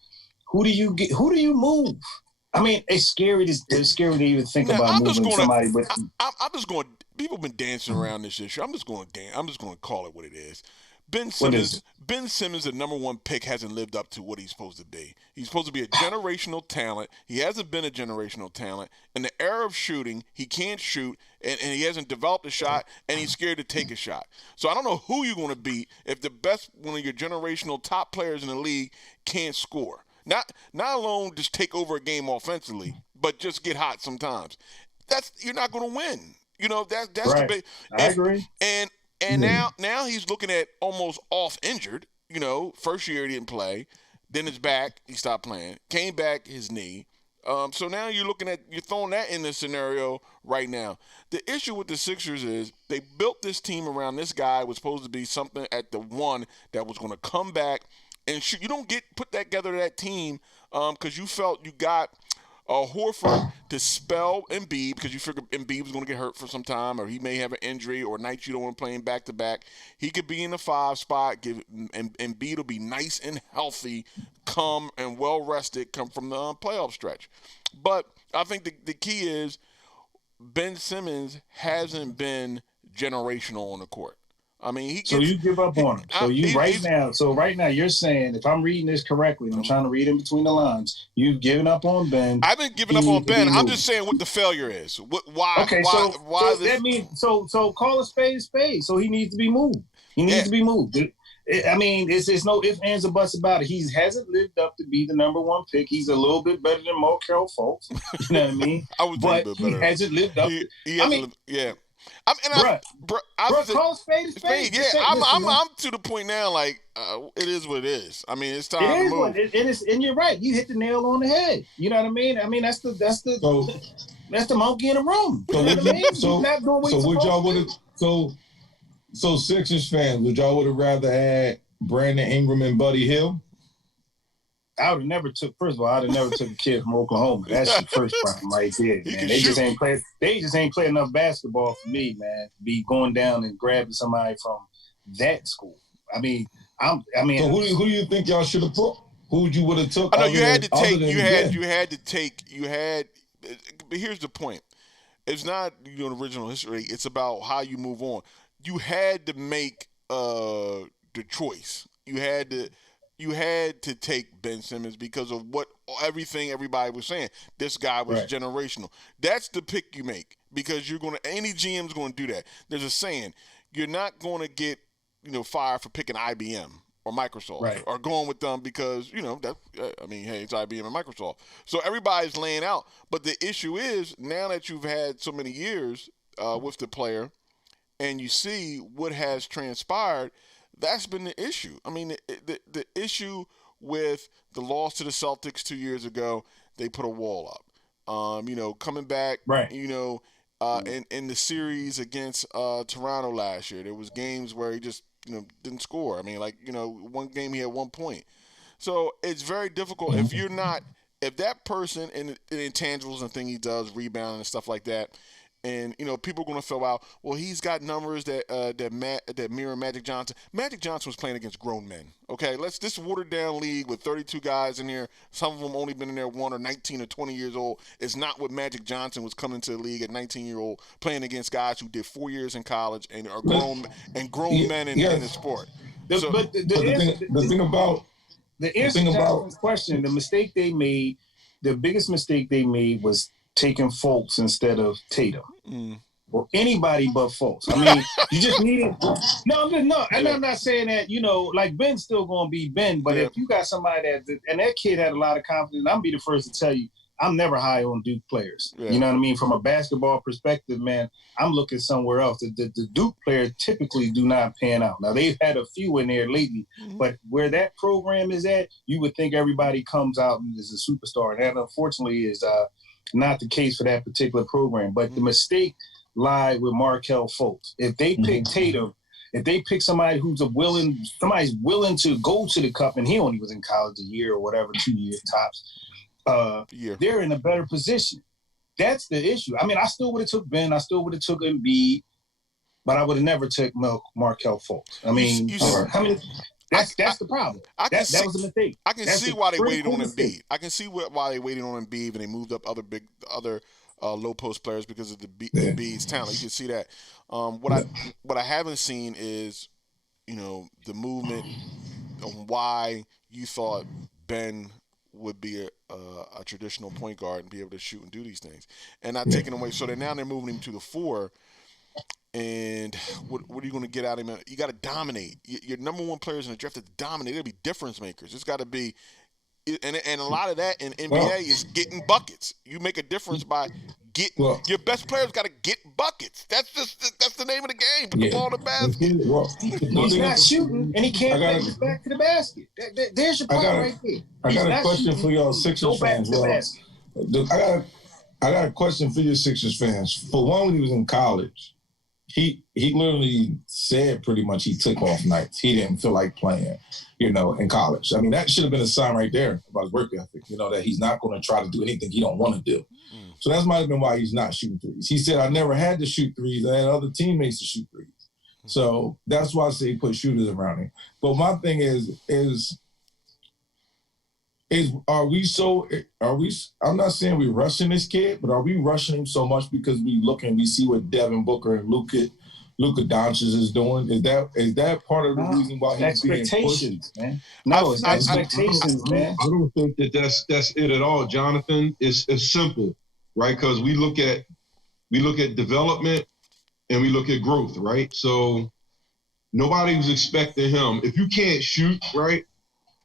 who do you move? I mean, it's scary to even think about moving somebody. I'm just going. People have been dancing around this issue. I'm just going to call it what it is. Ben Simmons, the number 1 pick, hasn't lived up to what he's supposed to be. He's supposed to be a generational talent. He hasn't been a generational talent. In the era of shooting, he can't shoot, and he hasn't developed a shot, and he's scared to take a shot. So I don't know who you're going to beat if the best one of your generational top players in the league can't score. Not alone just take over a game offensively, but just get hot sometimes. You're not going to win. You know, that's right. the big. I agree. And now he's looking at almost off injured. You know, first year he didn't play, then his back, he stopped playing, came back, his knee. So now you're throwing that in the scenario right now. The issue with the Sixers is they built this team around this guy who was supposed to be something at the 1 that was going to come back and shoot. You don't put that together to that team because you felt you got Horford to spell Embiid because you figured Embiid was going to get hurt for some time, or he may have an injury, or nights you don't want to play him back to back. He could be in the 5 spot. Embiid will be nice and healthy, come and well rested, come from the playoff stretch. But I think the key is Ben Simmons hasn't been generational on the court. I mean, so you give up on him. So right now you're saying, if I'm reading this correctly, and I'm trying to read in between the lines, you've given up on Ben. I've been giving up on Ben. I'm just saying what the failure is. Why? That means so call a spade a spade. So he needs to be moved. He needs to be moved. I mean, it's no ifs, ands, or buts about it. He hasn't lived up to be the number 1 pick. He's a little bit better than Markelle Fultz. You know what I mean? But he hasn't lived up. Call spade a spade. Yeah, I'm to the point now. Like it is what it is. I mean, it's time to move. It is, and you're right. You hit the nail on the head. You know what I mean? I mean, that's the. That's the monkey in the room. So You know what I mean? so would y'all would have so Sixers fans, would y'all would have rather had Brandon Ingram and Buddy Hill? I would have never took. First of all, I'd have never took a kid from Oklahoma. That's the first problem right there, man. They just ain't play. They just ain't play enough basketball for me, man. To be going down and grabbing somebody from that school. I mean. So who do you think y'all should have put? Who you would have took? I know you had to take. But here's the point. It's not the original history. It's about how you move on. You had to make the choice. You had to take Ben Simmons because of everything everybody was saying. This guy was generational. That's the pick you make because any GM's going to do that. There's a saying: you're not going to get fired for picking IBM or Microsoft or going with them because hey, it's IBM and Microsoft. So everybody's laying out. But the issue is now that you've had so many years with the player, and you see what has transpired. That's been the issue. I mean, the issue with the loss to the Celtics 2 years ago, they put a wall up. Coming back, in the series against Toronto last year, there was games where he just didn't score. I mean, one game he had 1 point. So it's very difficult if that person and the intangibles and thing he does, rebound and stuff like that. And people are going to fill out. Well, he's got numbers that mirror Magic Johnson. Magic Johnson was playing against grown men. Okay, this watered down league with 32 guys in here. Some of them only been in there 1 or 19 or 20 years old. It's not what Magic Johnson was coming to the league at 19-year-old playing against guys who did 4 years in college and are grown men in the sport. The answer to Jonathan's question, the biggest mistake they made was taking Fultz instead of Tatum. Or anybody but Fultz. I mean, you just need it. And I'm not saying that, like Ben's still going to be Ben, but if you got somebody and that kid had a lot of confidence, I'm be the first to tell you, I'm never high on Duke players. Yeah. You know what I mean? From a basketball perspective, man, I'm looking somewhere else. The Duke players typically do not pan out. Now, they've had a few in there lately, but where that program is at, you would think everybody comes out and is a superstar. And that, unfortunately, is not the case for that particular program. But the mistake lied with Markelle Fultz. If they pick Tatum, if they pick somebody's willing to go to the cup, and he only was in college a year or whatever, 2 years tops, they're in a better position. That's the issue. I mean, I still would have took Ben. I still would have took Embiid, but I would have never took Markelle Fultz. I mean, that's the problem. That was a mistake. I can see why they waited on Embiid. I can see why they waited on Embiid and they moved up other low post players because of Embiid's talent. You can see that. What I haven't seen is, the movement on why you thought Ben would be a traditional point guard and be able to shoot and do these things, and not taking away. So now they're moving him to the 4. And what are you going to get out of him? You got to dominate. Your number one players in the draft to dominate. They'll be difference makers. It's got to be, and a lot of that in NBA is getting buckets. You make a difference by your best players got to get buckets. That's the name of the game. Put the ball in the basket. He's not shooting, and he can't take it back to the basket. There's your problem right there. I got a question for y'all Sixers fans. I got a question for your Sixers fans. For one, when he was in college, he literally said pretty much he took off nights. He didn't feel like playing, in college. I mean, that should have been a sign right there about his work ethic, that he's not going to try to do anything he don't want to do. So that might have been why he's not shooting threes. He said, I never had to shoot threes. I had other teammates to shoot threes. So that's why I say he put shooters around him. But my thing is I'm not saying we're rushing this kid, but are we rushing him so much because we see what Devin Booker and Luka Doncic is doing? Is that part of the reason why he's being pushed? Man. No, it's expectations, man. I don't think that's it at all, Jonathan. It's simple, right? Because we look at development and we look at growth, right? So nobody was expecting him. If you can't shoot, right?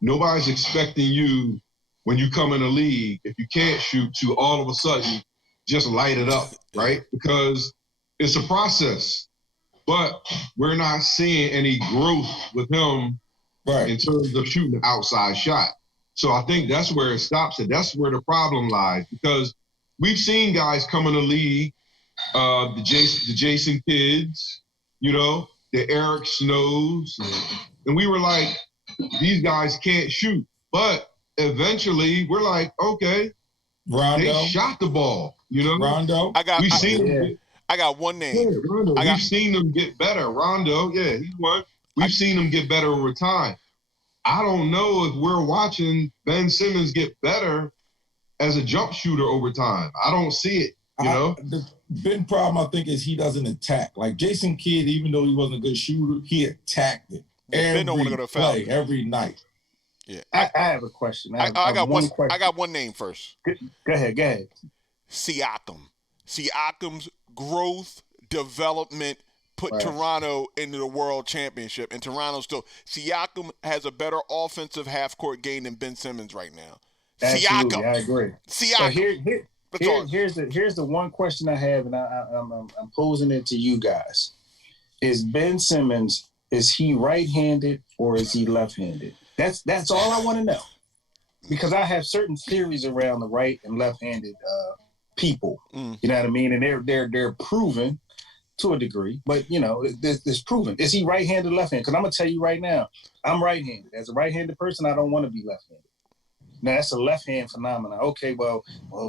Nobody's expecting you when you come in the league, if you can't shoot, to all of a sudden just light it up, right? Because it's a process. But we're not seeing any growth with him in terms of shooting an outside shot. So I think that's where it stops. And that's where the problem lies. Because we've seen guys come in the league, the Jason Kidds, you know, the Eric Snows, and we were like, these guys can't shoot. But eventually, we're like, okay, Rondo. They shot the ball, you know. Rondo. I got one name. Yeah, Rondo. We've seen them get better. Rondo, yeah, he's one. We've seen them get better over time. I don't know if we're watching Ben Simmons get better as a jump shooter over time. I don't see it, you know? The big problem, I think, is he doesn't attack. Like Jason Kidd, even though he wasn't a good shooter, he attacked it every night. Yeah, I have a question. I got one question. I got one name first. Go ahead. Siakam. Siakam's growth, development put Toronto into the World Championship, and Toronto still. Siakam has a better offensive half-court game than Ben Simmons right now. Absolutely, Siakam. I agree. Siakam. So here's the one question I have, and I'm posing it to you guys: is Ben Simmons, is he right-handed or is he left-handed? That's all I want to know, because I have certain theories around the right and left-handed people. You know what I mean? And they're proven to a degree, but you know, it's proven. Is he right-handed or left-handed? Because I'm gonna tell you right now, I'm right-handed. As a right-handed person, I don't want to be left-handed. Now that's a left-hand phenomenon. Okay, well,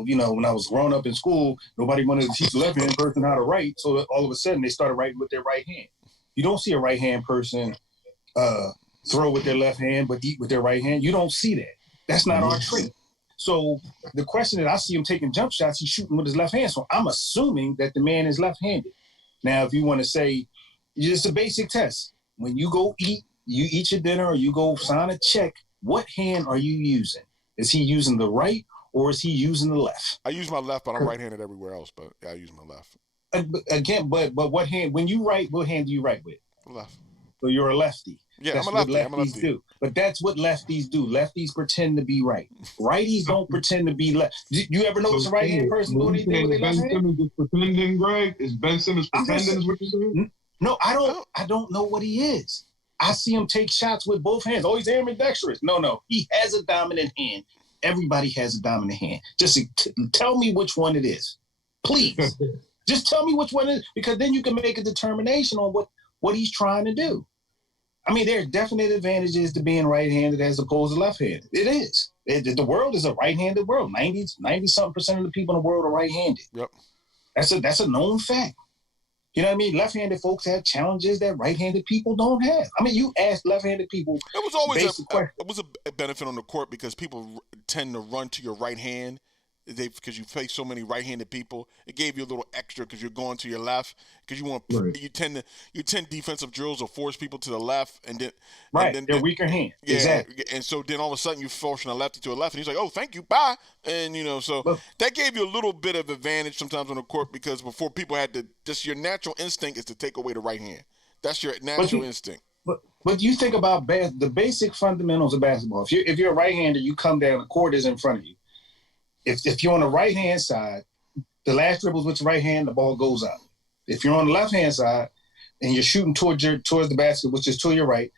you know, when I was growing up in school, nobody wanted to teach a left-handed person how to write, so all of a sudden they started writing with their right hand. You don't see a right-hand person throw with their left hand, but eat with their right hand. You don't see that. That's not our trait. So the question that I see him taking jump shots, he's shooting with his left hand. So I'm assuming that the man is left-handed. Now, if you want to say, it's a basic test. When you go eat, you eat your dinner or you go sign a check, what hand are you using? Is he using the right or is he using the left? I use my left, but I'm right-handed everywhere else, but I use my left. Again, but what hand, when you write, what hand do you write with? Left. So you're a lefty. Yeah, that's I'm a lefty. What lefties do. But that's what lefties do. Lefties pretend to be right. Righties don't pretend to be left. You ever notice a right-handed person do anything with their left hand? Ben Simmons is pretending, Greg? Is Ben Simmons pretending is what you're saying? No, I don't know what he is. I see him take shots with both hands. Oh, he's ambidextrous. No. He has a dominant hand. Everybody has a dominant hand. Just tell me which one it is. Please. Just tell me which one it is, because then you can make a determination on what he's trying to do. I mean, there are definite advantages to being right-handed as opposed to left-handed. It is. The world is a right-handed world. 90-something% of the people in the world are right-handed. Yep. That's a known fact. You know what I mean? Left-handed folks have challenges that right-handed people don't have. I mean, you ask left-handed people. It was always a benefit on the court because people tend to run to your right hand. Because you face so many right-handed people, it gave you a little extra because you're going to your left. Because you tend defensive drills will force people to the left, and then they're weaker hand. Yeah, exactly. And so then all of a sudden you're forcing a lefty to a left, and he's like, "Oh, thank you, bye." And that gave you a little bit of advantage sometimes on the court because before people had to just your natural instinct is to take away the right hand. That's your natural instinct. But you think about the basic fundamentals of basketball. If you're a right-hander, you come down, the court is in front of you. If you're on the right-hand side, the last dribble is with your right hand, the ball goes out. If you're on the left-hand side and you're shooting towards the basket, which is to your right,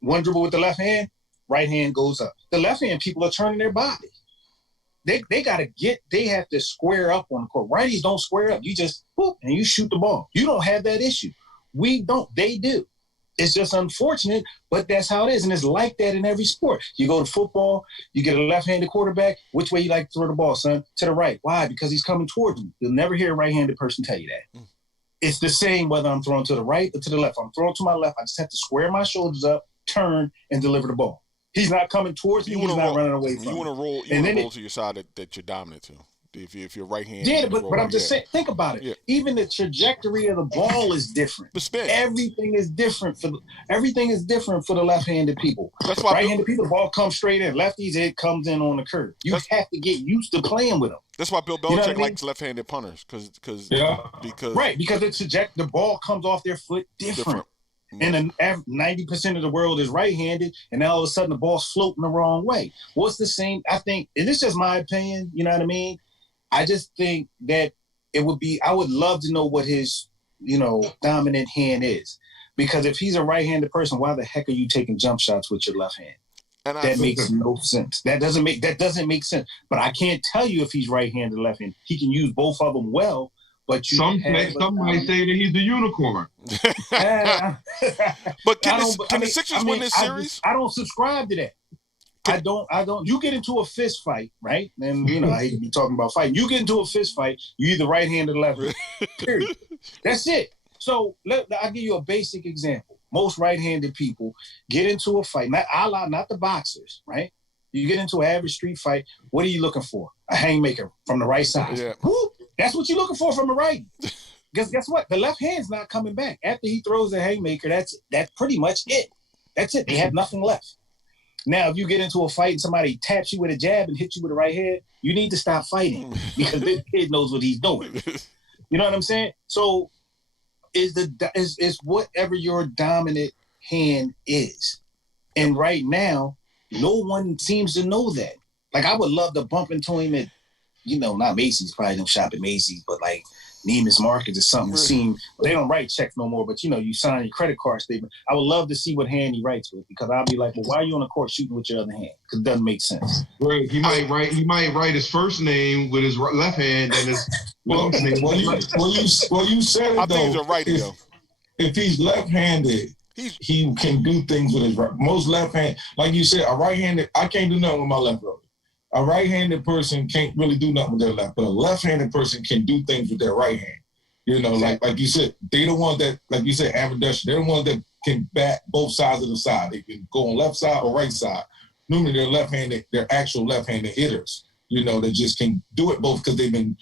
one dribble with the left hand, right hand goes up. The left-hand people are turning their body. They have to square up on the court. Righties don't square up. You just whoop and you shoot the ball. You don't have that issue. We don't. They do. It's just unfortunate, but that's how it is. And it's like that in every sport. You go to football, you get a left-handed quarterback. Which way you like to throw the ball, son? To the right. Why? Because he's coming towards you. You'll never hear a right-handed person tell you that. It's the same whether I'm throwing to the right or to the left. I'm throwing to my left. I just have to square my shoulders up, turn, and deliver the ball. He's not coming towards me. He's not running away from me. You want to roll to your side that you're dominant to. If you're right hand, but I'm just saying. Think about it. Yeah. Even the trajectory of the ball is different. The spin. Everything is different for the left-handed people. That's why right-handed people, the ball comes straight in. Lefties, it comes in on the curve. You have to get used to playing with them. That's why Bill Belichick likes left-handed punters because the ball comes off their foot different. And then 90% of the world is right-handed, and now all of a sudden the ball's floating the wrong way. Well, it's the same. I think, and this is just my opinion. You know what I mean? I just think that I would love to know what his, dominant hand is. Because if he's a right-handed person, why the heck are you taking jump shots with your left hand? And that makes no sense. That doesn't make sense. But I can't tell you if he's right-handed or left-handed. He can use both of them well, but some might say that he's the unicorn. But can the Sixers win this series? I don't subscribe to that. I don't. You get into a fist fight, right? And I hate to be talking about fighting. You get into a fist fight, you either right-handed or left-handed. Period. That's it. So I'll give you a basic example. Most right-handed people get into a fight, not the boxers, right? You get into an average street fight. What are you looking for? A haymaker from the right side. Yeah. Woo, that's what you're looking for from the right. Guess what? The left hand's not coming back. After he throws a haymaker, that's pretty much it. That's it. They have nothing left. Now, if you get into a fight and somebody taps you with a jab and hits you with the right hand, you need to stop fighting because this kid knows what he's doing. You know what I'm saying? So is whatever your dominant hand is. And right now, no one seems to know that. Like, I would love to bump into him at, not Macy's, probably don't shop at Macy's, but like Neiman's Market or something. They don't write checks no more, but you sign your credit card statement. I would love to see what hand he writes with, because I'll be like, well, why are you on the court shooting with your other hand? Because it doesn't make sense. Right. He might write his first name with his left hand and his last name. You said it, I think he's a righty, though. If he's left-handed, he can do things with his right. Most left-handed, like you said, a right-handed, I can't do nothing with my left road. A right-handed person can't really do nothing with their left, but a left-handed person can do things with their right hand. Like you said, they the ones that, like you said, ambidextrous. They're the ones that can bat both sides of the side. They can go on left side or right side. Normally, they're left-handed. They're actual left-handed hitters. They just can do it both because they've been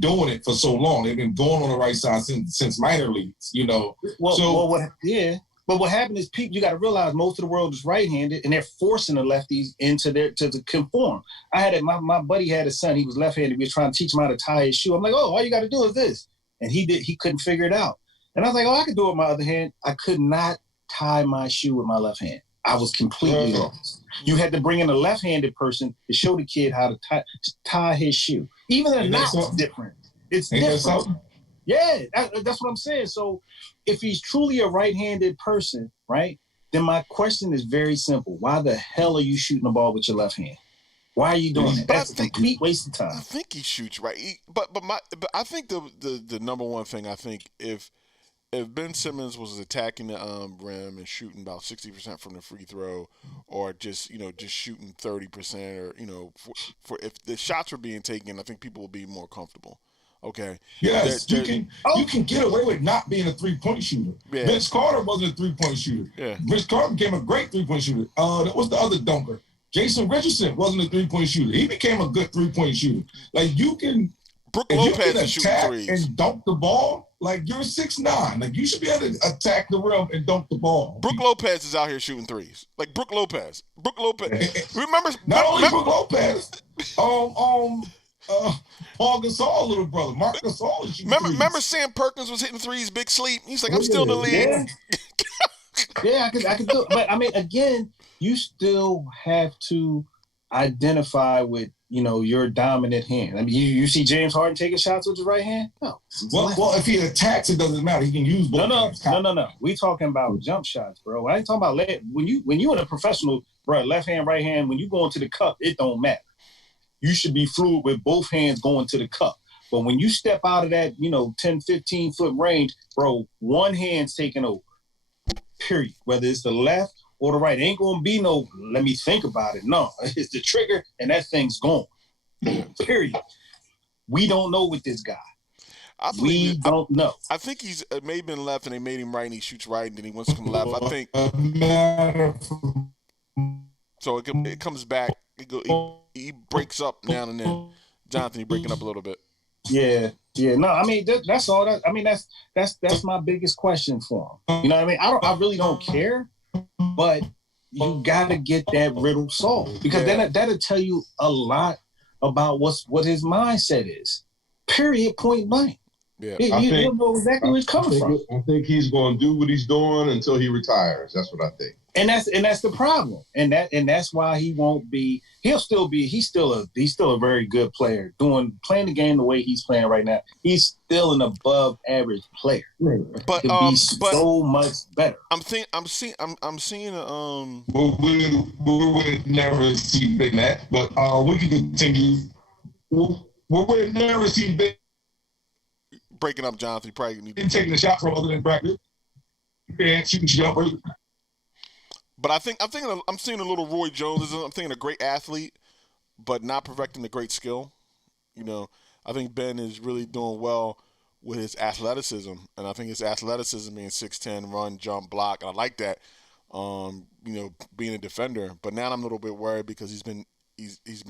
doing it for so long. They've been going on the right side since minor leagues. But what happened is, people, you got to realize most of the world is right-handed, and they're forcing the lefties to conform. I had my buddy had a son. He was left-handed. We were trying to teach him how to tie his shoe. I'm like, oh, all you got to do is this, and he couldn't figure it out. And I was like, oh, I could do it with my other hand. I could not tie my shoe with my left hand. I was completely lost. You had to bring in a left-handed person to show the kid how to tie his shoe. Even the knot's different. It's different. Yeah, that's what I'm saying. So if he's truly a right-handed person, right, then my question is very simple. Why the hell are you shooting the ball with your left hand? Why are you doing that? That's a complete waste of time. I think he shoots right. But I think the number one thing, I think if Ben Simmons was attacking the rim and shooting about 60% from the free throw, or just shooting 30%, or for if the shots were being taken, I think people would be more comfortable. Okay. Yes, you can get away with not being a three-point shooter. Yeah. Vince Carter wasn't a three-point shooter. Yeah. Vince Carter became a great three-point shooter. What's the other dunker? Jason Richardson wasn't a three-point shooter. He became a good three-point shooter. Like, you can, Brook if Lopez you can is shooting attack threes and dunk the ball, like, you're 6'9". Like, you should be able to attack the rim and dunk the ball. Brook Lopez is out here shooting threes. Like Brook Lopez. Remember? Not only Brook Lopez. Paul Gasol, little brother, Mark Gasol. Remember Sam Perkins was hitting threes, big sleep. He's like, I'm still in the league. Yeah, I could do it. But I mean, again, you still have to identify with your dominant hand. I mean, you see James Harden taking shots with his right hand? No. Well, if he attacks, it doesn't matter. He can use both. No. We talking about jump shots, bro. I ain't talking about when you in a professional, bro, left hand, right hand. When you go into the cup, it don't matter. You should be fluid with both hands going to the cup. But when you step out of that, 10, 15 foot range, bro, one hand's taking over. Period. Whether it's the left or the right. Ain't going to be no, let me think about it. No, it's the trigger and that thing's gone. Period. We don't know with this guy. We don't know. I think he's may have been left and they made him right and he shoots right and then he wants to come left. I think. So it comes back. He breaks up now and then. Jonathan, you breaking up a little bit. Yeah. No, I mean that's all. That's my biggest question for him. You know what I mean? I really don't care, but you got to get that riddle solved because then that'll tell you a lot about what his mindset is. Period. Point blank. Yeah, You don't know exactly where he's coming from. I think he's going to do what he's doing until he retires. That's what I think. And that's the problem. And that's why he won't be. He's still a very good player. Playing the game the way he's playing right now. He's still an above average player. Right. But be so much better. I'm seeing. We would never see Ben that, but we can continue. We would never see Ben breaking up, Jonathan. You probably need to taking a shot from other than practice. And shooting jumper. But I'm seeing a little Roy Jones. I'm thinking a great athlete, but not perfecting the great skill. You know, I think Ben is really doing well with his athleticism, and I think his athleticism being 6'10", run, jump, block, and I like that. You know, being a defender. But now I'm a little bit worried because he's been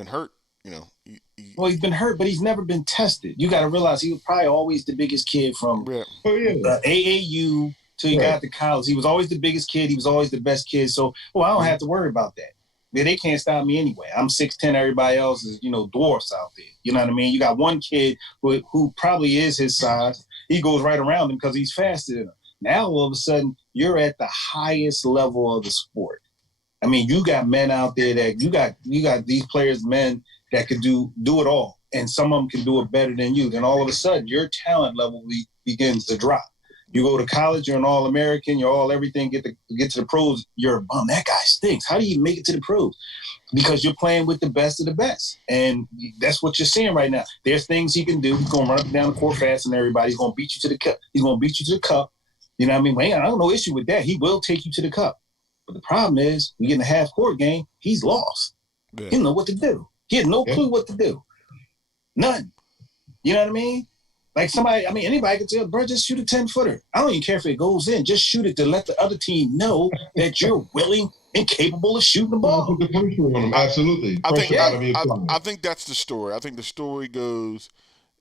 hurt. You know, he's been hurt, but he's never been tested. You got to realize he was probably always the biggest kid from the AAU till he got to college. He was always the biggest kid. He was always the best kid. So, I don't have to worry about that. They can't stop me anyway. I'm 6'10". Everybody else is, dwarfs out there. You know what I mean? You got one kid who probably is his size. He goes right around him because he's faster than him. Now, all of a sudden, you're at the highest level of the sport. I mean, you got men out there that you got these players, men that could do it all. And some of them can do it better than you. Then all of a sudden, your talent level begins to drop. You go to college, you're an All-American, you're all everything, get to the pros, you're a bum. That guy stinks. How do you make it to the pros? Because you're playing with the best of the best. And that's what you're seeing right now. There's things he can do. He's going to run up and down the court fast and everybody. He's going to beat you to the cup. He's going to beat you to the cup. You know what I mean? Man, I don't have no issue with that. He will take you to the cup. But the problem is, we get in a half-court game, he's lost. Yeah. He don't know what to do. He had no clue what to do. None. You know what I mean? Like anybody could tell, bro, just shoot a 10-footer. I don't even care if it goes in. Just shoot it to let the other team know that you're willing and capable of shooting the ball. Put the pressure on them. Absolutely. I think that's the story. I think the story goes,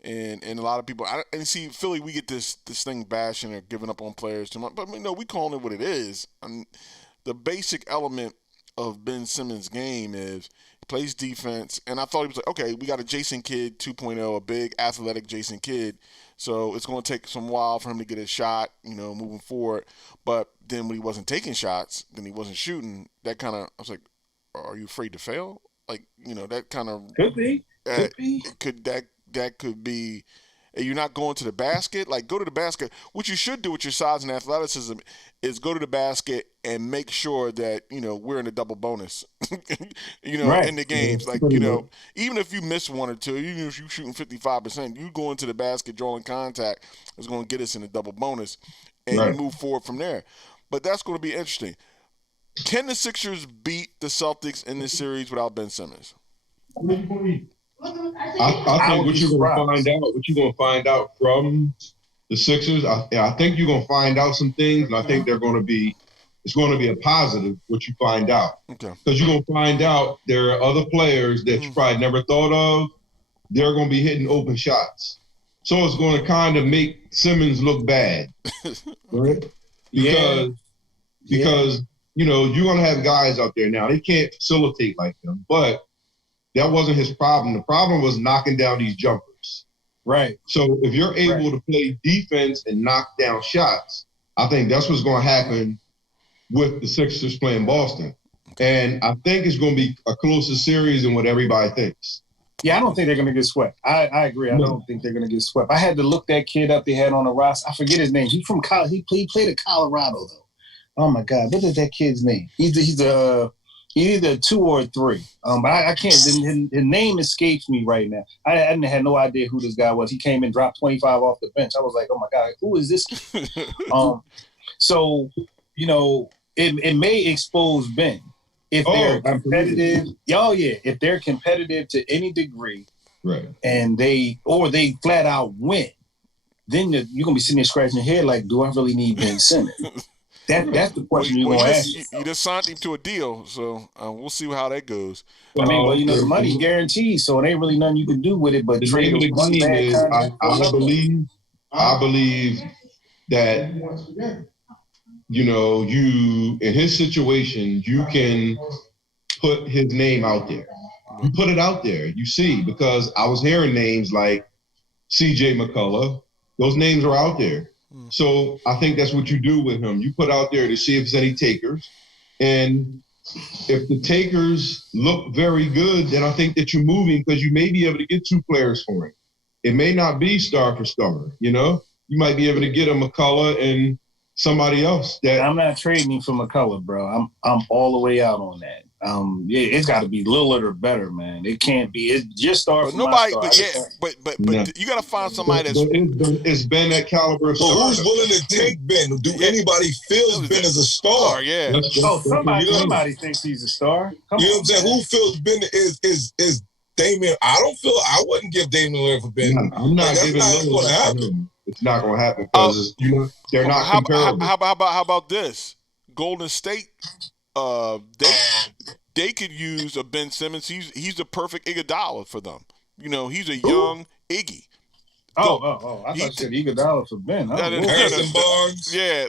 and a lot of people, and see, Philly, we get this thing bashing or giving up on players too much. But, we calling it what it is. The basic element of Ben Simmons' game is he plays defense, and I thought he was like, okay, we got a Jason Kidd 2.0, a big athletic Jason Kidd, so it's going to take some while for him to get a shot, moving forward. But then when he wasn't taking shots, then he wasn't shooting. That kind of, I was like, are you afraid to fail? Like, that kind of could be. That could be. You're not going to the basket. Like, go to the basket. What you should do with your size and athleticism is go to the basket and make sure that we're in a double bonus. Right. In the games. Like, even if you miss one or two, even if you're shooting 55%, you going to the basket, drawing contact is going to get us in a double bonus, and you move forward from there. But that's going to be interesting. Can the Sixers beat the Celtics in this series without Ben Simmons? I think what you're going to find out from the Sixers, I think you're going to find out some things, and I think it's going to be a positive what you find out. Okay. Because you're going to find out there are other players that you probably never thought of. They're going to be hitting open shots. So it's going to kind of make Simmons look bad. Right? Because you're going to have guys out there now. They can't facilitate like them, but that wasn't his problem. The problem was knocking down these jumpers. Right. So if you're able to play defense and knock down shots, I think that's what's going to happen with the Sixers playing Boston. And I think it's going to be a closer series than what everybody thinks. Yeah, I don't think they're going to get swept. I agree. I don't think they're going to get swept. I had to look that kid up they had on the roster. I forget his name. He's from college. He played at Colorado, though. Oh, my God. What is that kid's name? He's either a 2 or a 3. But I can't. His name escapes me right now. I had no idea who this guy was. He came and dropped 25 off the bench. I was like, oh, my God, who is this kid? So, it may expose Ben. If they're competitive, if they're competitive to any degree, right, and they flat out win, then you're going to be sitting there scratching your head like, do I really need Ben Simmons? That's the question you're going to ask. You just signed him to a deal, so we'll see how that goes. I mean, the money's guaranteed, so it ain't really nothing you can do with it. But the name of the game is, I believe that you in his situation, you can put his name out there. You put it out there. You see, because I was hearing names like C.J. McCullough, Those names are out there. So I think that's what you do with him. You put out there to see if there's any takers. And if the takers look very good, then I think that you're moving because you may be able to get 2 players for him. It may not be star for star, you know? You might be able to get a McCullough and somebody else. That I'm not trading him for McCullough, bro. I'm all the way out on that. Yeah, it's got to be Lillard or better, man. It can't be. It's just star for my star. But you got to find somebody that's. It's Ben that caliber of star. Who's willing to take Ben? Do anybody feels Ben as a star? Yeah. Somebody thinks he's a star. You know what I'm saying? Who feels Ben is Damian? I wouldn't give Damian Lillard for Ben. I'm not giving Lillard to happen. It's not going to happen because they're not comparable. How about this? Golden State, they could use a Ben Simmons. He's the perfect Iguodala for them. You know, he's a young Iggy. I thought you said Iguodala for Ben. Harrison Barnes. Yeah,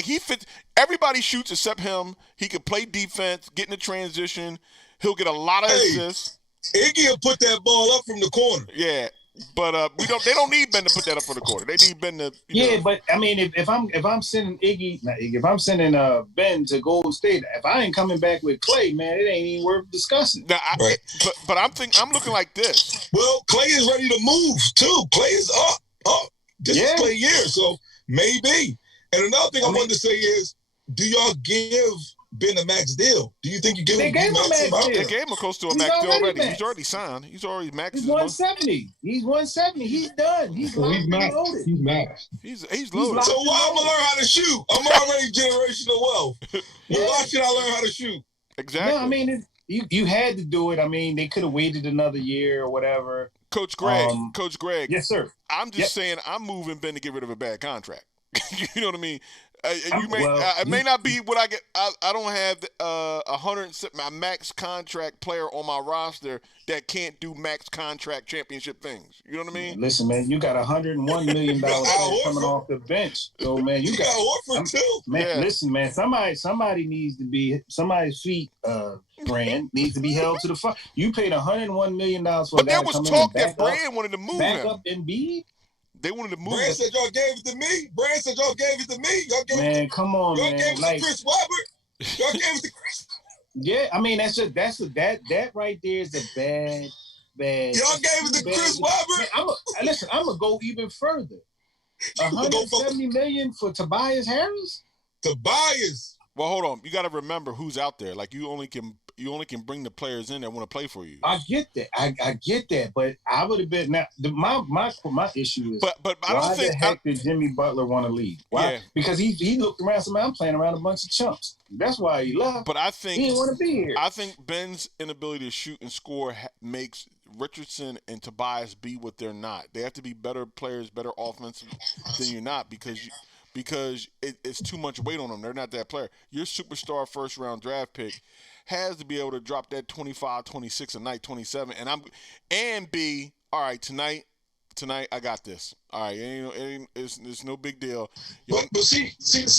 he fits. Everybody shoots except him. He can play defense, get in the transition. He'll get a lot of assists. Iggy will put that ball up from the corner. Yeah. But they don't need Ben to put that up for the quarter. They need Ben to. But I mean, if I'm sending if I'm sending Ben to Golden State, if I ain't coming back with Clay, man, it ain't even worth discussing. Now, but I'm looking like this. Well, Clay is ready to move too. Clay is up. This is Clay year, so maybe. And another thing I wanted to say is, do y'all give Ben a max deal? Do you think you give him a max deal? They gave him close to a max deal already. He's already signed. He's already maxed. He's 170. He's 170. He's done. He's loaded. He's maxed. He's loaded. So why am I learn how to shoot? I'm already generational wealth. Why should I learn how to shoot? Exactly. No, I mean, you had to do it. I mean, they could have waited another year or whatever. Coach Greg. Yes, sir. I'm just saying I'm moving Ben to get rid of a bad contract. You know what I mean? It may not be what I get. I don't have my max contract player on my roster that can't do max contract championship things. You know what I mean? Listen, man, you got $101 million coming off the bench. So, man, you got Horford too. Man, listen, man, somebody needs to be somebody's feet. Brand needs to be held to the front. You paid $101 million for. But there was talk that Brand wanted to move back up Embiid. They wanted to move. Brand said y'all gave it to me. Y'all gave man, come on, y'all man. Gave it to Chris Webber. Y'all gave it to Chris. Yeah, I mean that right there is a bad. Y'all gave it to Chris Webber. Man, I'm gonna go even further. $170 million for Tobias Harris. Tobias. Well, hold on. You got to remember who's out there. Like you only can bring the players in that want to play for you. I get that. I get that. But I would have been now. My issue is. But I don't think. Why the heck did Jimmy Butler want to leave? Why? Yeah. Because he looked around. I'm playing around a bunch of chumps. That's why he left. But I think he didn't want to be here. I think Ben's inability to shoot and score makes Richardson and Tobias be what they're not. They have to be better players, better offensive than you're not because it's too much weight on them. They're not that player. Your superstar first-round draft pick has to be able to drop that 25, 26 a night, 27. And be, all right, tonight I got this. All right, it's no big deal. But see, Sixers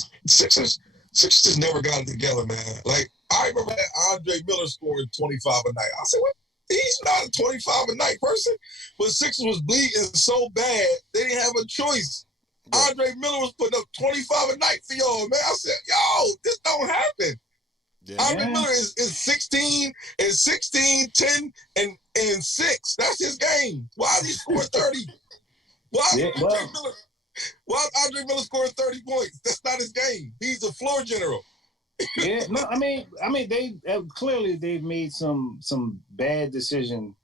never got it together, man. Like, I remember that Andre Miller scoring 25 a night. I said, what? He's not a 25 a night person. But Sixers was bleeding so bad, they didn't have a choice. Right. Andre Miller was putting up 25 a night for y'all, man. I said, yo, this don't happen. Yeah. Andre Miller is 16, 10, and 6. That's his game. Why did he score 30? Why Andre Miller scoring 30 points? That's not his game. He's a floor general. Yeah, no, I mean, they clearly they've made some bad decision.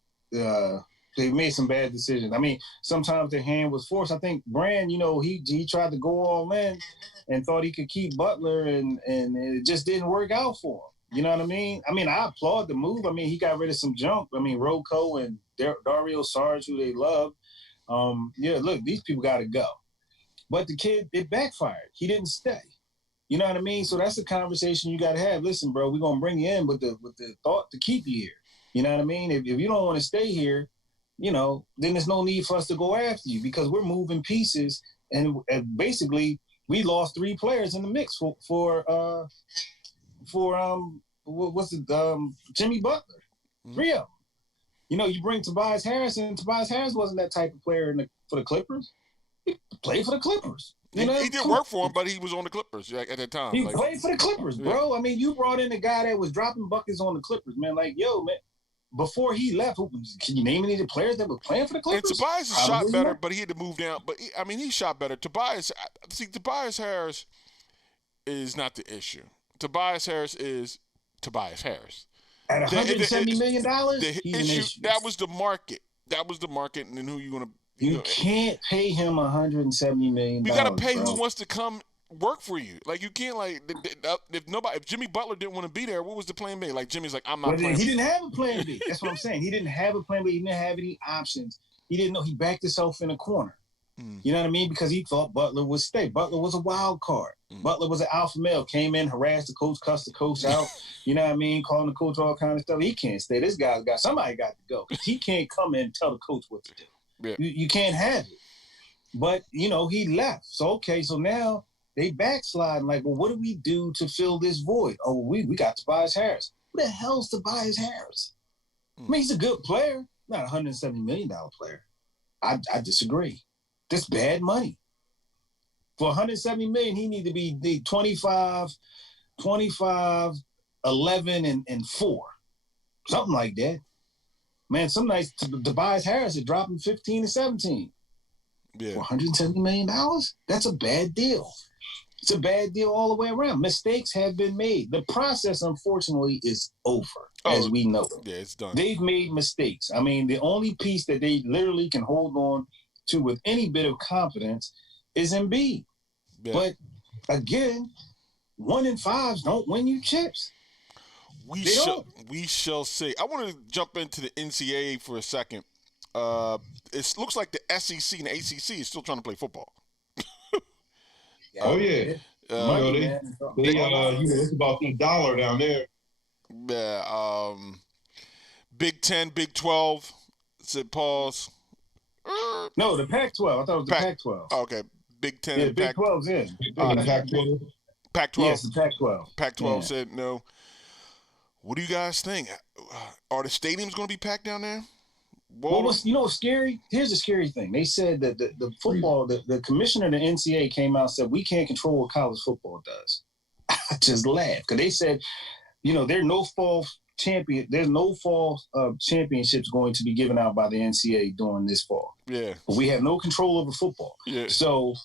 They've made some bad decisions. I mean, sometimes their hand was forced. I think Brand, he tried to go all in and thought he could keep Butler, and it just didn't work out for him. You know what I mean? I mean, I applaud the move. I mean, he got rid of some junk. I mean, Rocco and Dario Saric, who they love. Look, these people got to go. But the kid, it backfired. He didn't stay. You know what I mean? So that's the conversation you got to have. Listen, bro, we're going to bring you in with the thought to keep you here. You know what I mean? If you don't want to stay here, then there's no need for us to go after you because we're moving pieces. And basically, we lost 3 players in the mix for Jimmy Butler. 3 of them. You bring Tobias Harris, and Tobias Harris wasn't that type of player for the Clippers. He played for the Clippers. He did work for him, but he was on the Clippers at that time. He played for the Clippers, bro. Yeah. I mean, you brought in a guy that was dropping buckets on the Clippers, man. Like, yo, man, before he left, can you name any of the players that were playing for the Clippers? And Tobias shot better, but he had to move down. But, he shot better. Tobias Harris is not the issue. Tobias Harris is Tobias Harris. At $170 million, the issue, that was the market. And then who you going to... You can't pay him $170 million. You got to pay who wants to come work for you. Like, you can't, like, if Jimmy Butler didn't want to be there, what was the plan B? Like, Jimmy's like, I'm not playing. He didn't have a plan B. That's what I'm saying. He didn't have a plan B. He didn't have any options. He didn't know. He backed himself in a corner. You know what I mean? Because he thought Butler would stay. Butler was a wild card. Butler was an alpha male. Came in, harassed the coach, cussed the coach out. You know what I mean? Calling the coach all kind of stuff. He can't stay. This guy's got somebody got to go. He can't come in and tell the coach what to do. Yeah. You can't have it. But, he left. So now they backsliding like, well, what do we do to fill this void? Oh, we got Tobias Harris. Who the hell's Tobias Harris? I mean, he's a good player, not a $170 million player. I disagree. That's bad money. For $170 million, he need to be the 25, 11, and 4. Something like that. Man, some nights Tobias Harris is dropping 15 to 17. Yeah. For $170 million? That's a bad deal. It's a bad deal all the way around. Mistakes have been made. The process, unfortunately, is over, as we know. Yeah, it's done. They've made mistakes. I mean, the only piece that they literally can hold on to with any bit of confidence is Embiid. Yeah. But, again, 1 and 5s don't win you chips. We shall see. I want to jump into the NCAA for a second. It looks like the SEC and the ACC is still trying to play football. Oh yeah, it's about the dollar down there. Yeah, Big 10, Big 12. Said pause. No, the Pac-12. I thought it was the Pac-12. Oh, okay, Big 10. Yeah, Big 12's in. Pac-12. Pac-12. Yes, the Pac-12. Pac-12 said no. What do you guys think? Are the stadiums going to be packed down there? Well, what's scary? Here's the scary thing. They said that the football, the commissioner of the NCAA came out and said, we can't control what college football does. I just laughed because they said, there's no fall championships going to be given out by the NCAA during this fall. Yeah. But we have no control over football. Yeah. So,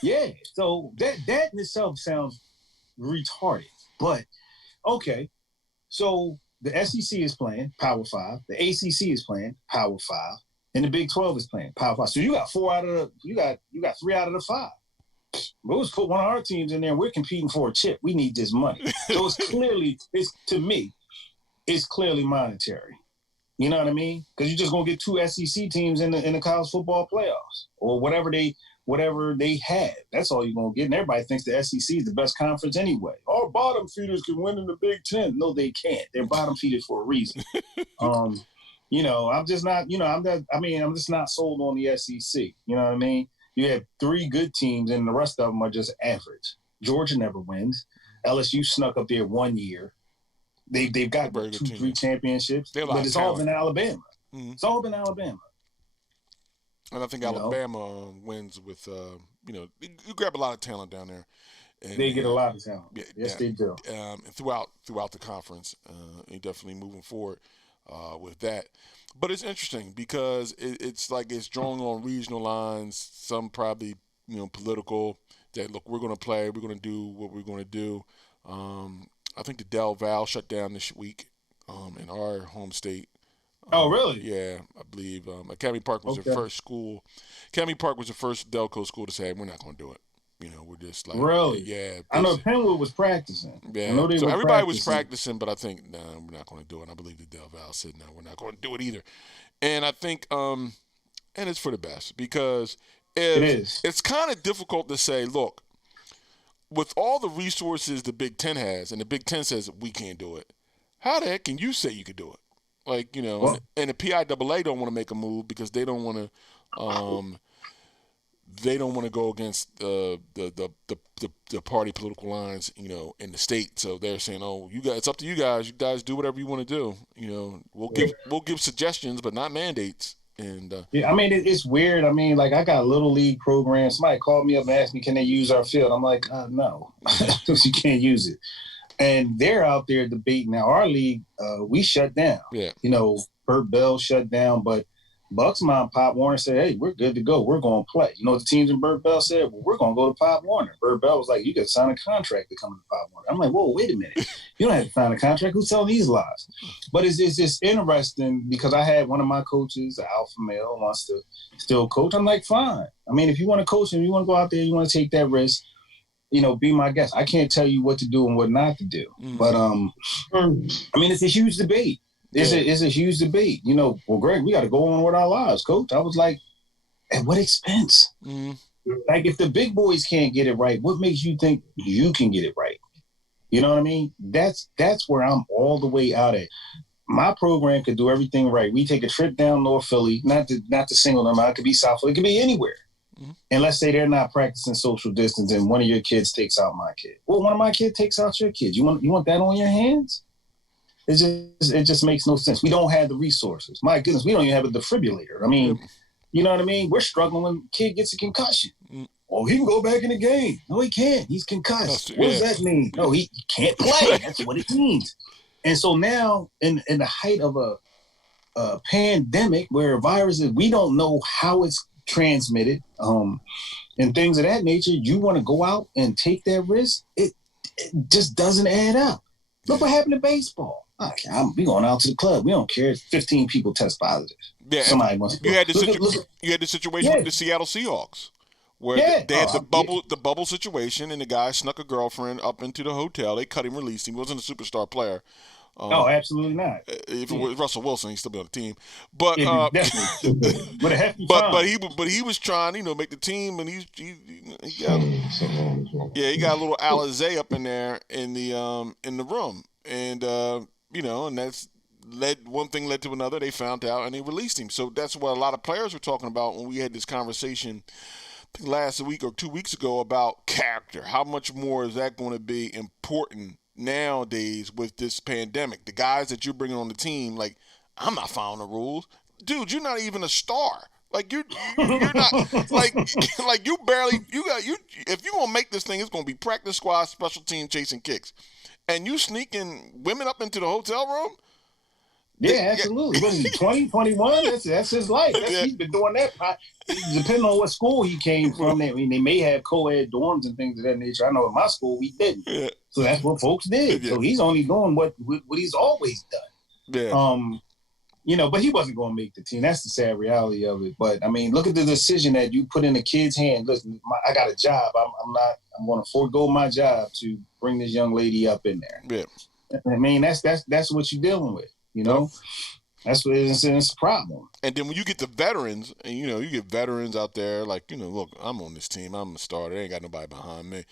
yeah. So that in itself sounds retarded. But, okay. So the SEC is playing Power 5. The ACC is playing Power 5. And the Big 12 is playing Power 5. So you got 3 out of the 5. We'll just put one of our teams in there and we're competing for a chip. We need this money. So to me, it's clearly monetary. You know what I mean? Because you're just gonna get 2 SEC teams in the college football playoffs or whatever they have. That's all you're gonna get. And everybody thinks the SEC is the best conference anyway. Our bottom feeders can win in the Big 10. No, they can't. They're bottom feeders for a reason. I'm just not. I'm just not sold on the SEC. You know what I mean? You have 3 good teams, and the rest of them are just average. Georgia never wins. LSU snuck up there 1 year. They've got 2-3 championships, but it's all been Alabama. Mm-hmm. It's all been Alabama. And I think Alabama wins with, you grab a lot of talent down there. And, they get a lot of talent. Yes, they do. Throughout the conference, and definitely moving forward with that. But it's interesting because it's like it's drawn on regional lines. Some probably, political. That look, we're going to play. We're going to do what we're going to do. I think the Del Val shut down this week in our home state. Oh, really? Yeah, I believe Academy Park was the first school. Academy Park was the first Delco school to say, we're not going to do it. We're just like, really? Yeah. I know Penwood was practicing. Yeah. I know everybody was practicing, but I think, no, we're not going to do it. And I believe the Del Val said, no, we're not going to do it either. And I think, and it's for the best because it's kind of difficult to say, look, with all the resources the Big Ten has, and the Big Ten says we can't do it, how the heck can you say you could do it? Like, and the PIAA don't want to make a move because they don't want to go against the party political lines, in the state. So they're saying, oh, you guys, it's up to you guys. You guys do whatever you want to do. We'll give suggestions, but not mandates. And yeah, I mean, it's weird. I mean, like, I got little league programs. Somebody called me up and asked me, can they use our field? I'm like, no, you can't use it. And they're out there debating. Now, our league, we shut down. Yeah. You know, Burt Bell shut down, but Bucks mom, Pop Warner said, hey, we're good to go. We're going to play. You know what the teams in Burt Bell said? Well, we're going to go to Pop Warner. Burt Bell was like, you got to sign a contract to come to Pop Warner. I'm like, whoa, wait a minute. You don't have to sign a contract. Who's telling these lies? But it's just interesting because I had one of my coaches, the alpha male, wants to still coach. I'm like, fine. I mean, if you want to coach and you want to go out there, you want to take that risk, you know, be my guest. I can't tell you what to do and what not to do. But, I mean, it's a huge debate. It's a huge debate. You know, well, Greg, we got to go on with our lives, coach. I was like, at what expense? Like, if the big boys can't get it right, what makes you think you can get it right? You know what I mean? That's where I'm all the way out at. My program could do everything right. We take a trip down North Philly, not to single them out. It could be South Philly. It could be anywhere. And let's say they're not practicing social distance and one of your kids takes out my kid. Well, one of my kids takes out your kid. You want that on your hands? It just makes no sense. We don't have the resources. My goodness, we don't even have a defibrillator. I mean, you know what I mean? We're struggling when a kid gets a concussion. Oh, he can go back in the game. No, he can't. He's concussed. What does that mean? No, he can't play. That's what it means. And so now, in the height of a pandemic where viruses, we don't know how it's transmitted, and things of that nature, you want to go out and take that risk? It just doesn't add up. Look what happened to baseball. We going out to the club. We don't care if 15 people test positive. Yeah, somebody wants to go. You had the situation with the Seattle Seahawks, where they had the bubble situation, and the guy snuck a girlfriend up into the hotel. They cut him, released him. He wasn't a superstar player. No, absolutely not. If it was Russell Wilson, he'd still be on the team. But but he was trying, make the team, and he got a little Alizé up in there in the room, and and that's one thing led to another. They found out and they released him. So that's what a lot of players were talking about when we had this conversation last week or 2 weeks ago about character. How much more is that going to be important nowadays with this pandemic? The guys that you're bringing on the team, like, I'm not following the rules. Dude, you're not even a star. Like, you're not, like you barely, if you're going to make this thing, it's going to be practice squad, special team, chasing kicks. And you sneaking women up into the hotel room? Yeah, absolutely. What is he, 20, 21? That's his life. He's been doing that. Depending on what school he came from, I mean, they may have co-ed dorms and things of that nature. I know at my school we didn't. Yeah. So that's what folks did. Yeah. So he's only doing what he's always done. Yeah. But he wasn't going to make the team. That's the sad reality of it. But I mean, look at the decision that you put in the kid's hand. Listen, I got a job. I'm going to forego my job to bring this young lady up in there. Yeah. I mean, that's what you're dealing with. That's what it's a problem. And then when you get the veterans, and you get veterans out there, like, look, I'm on this team, I'm a starter, I ain't got nobody behind me.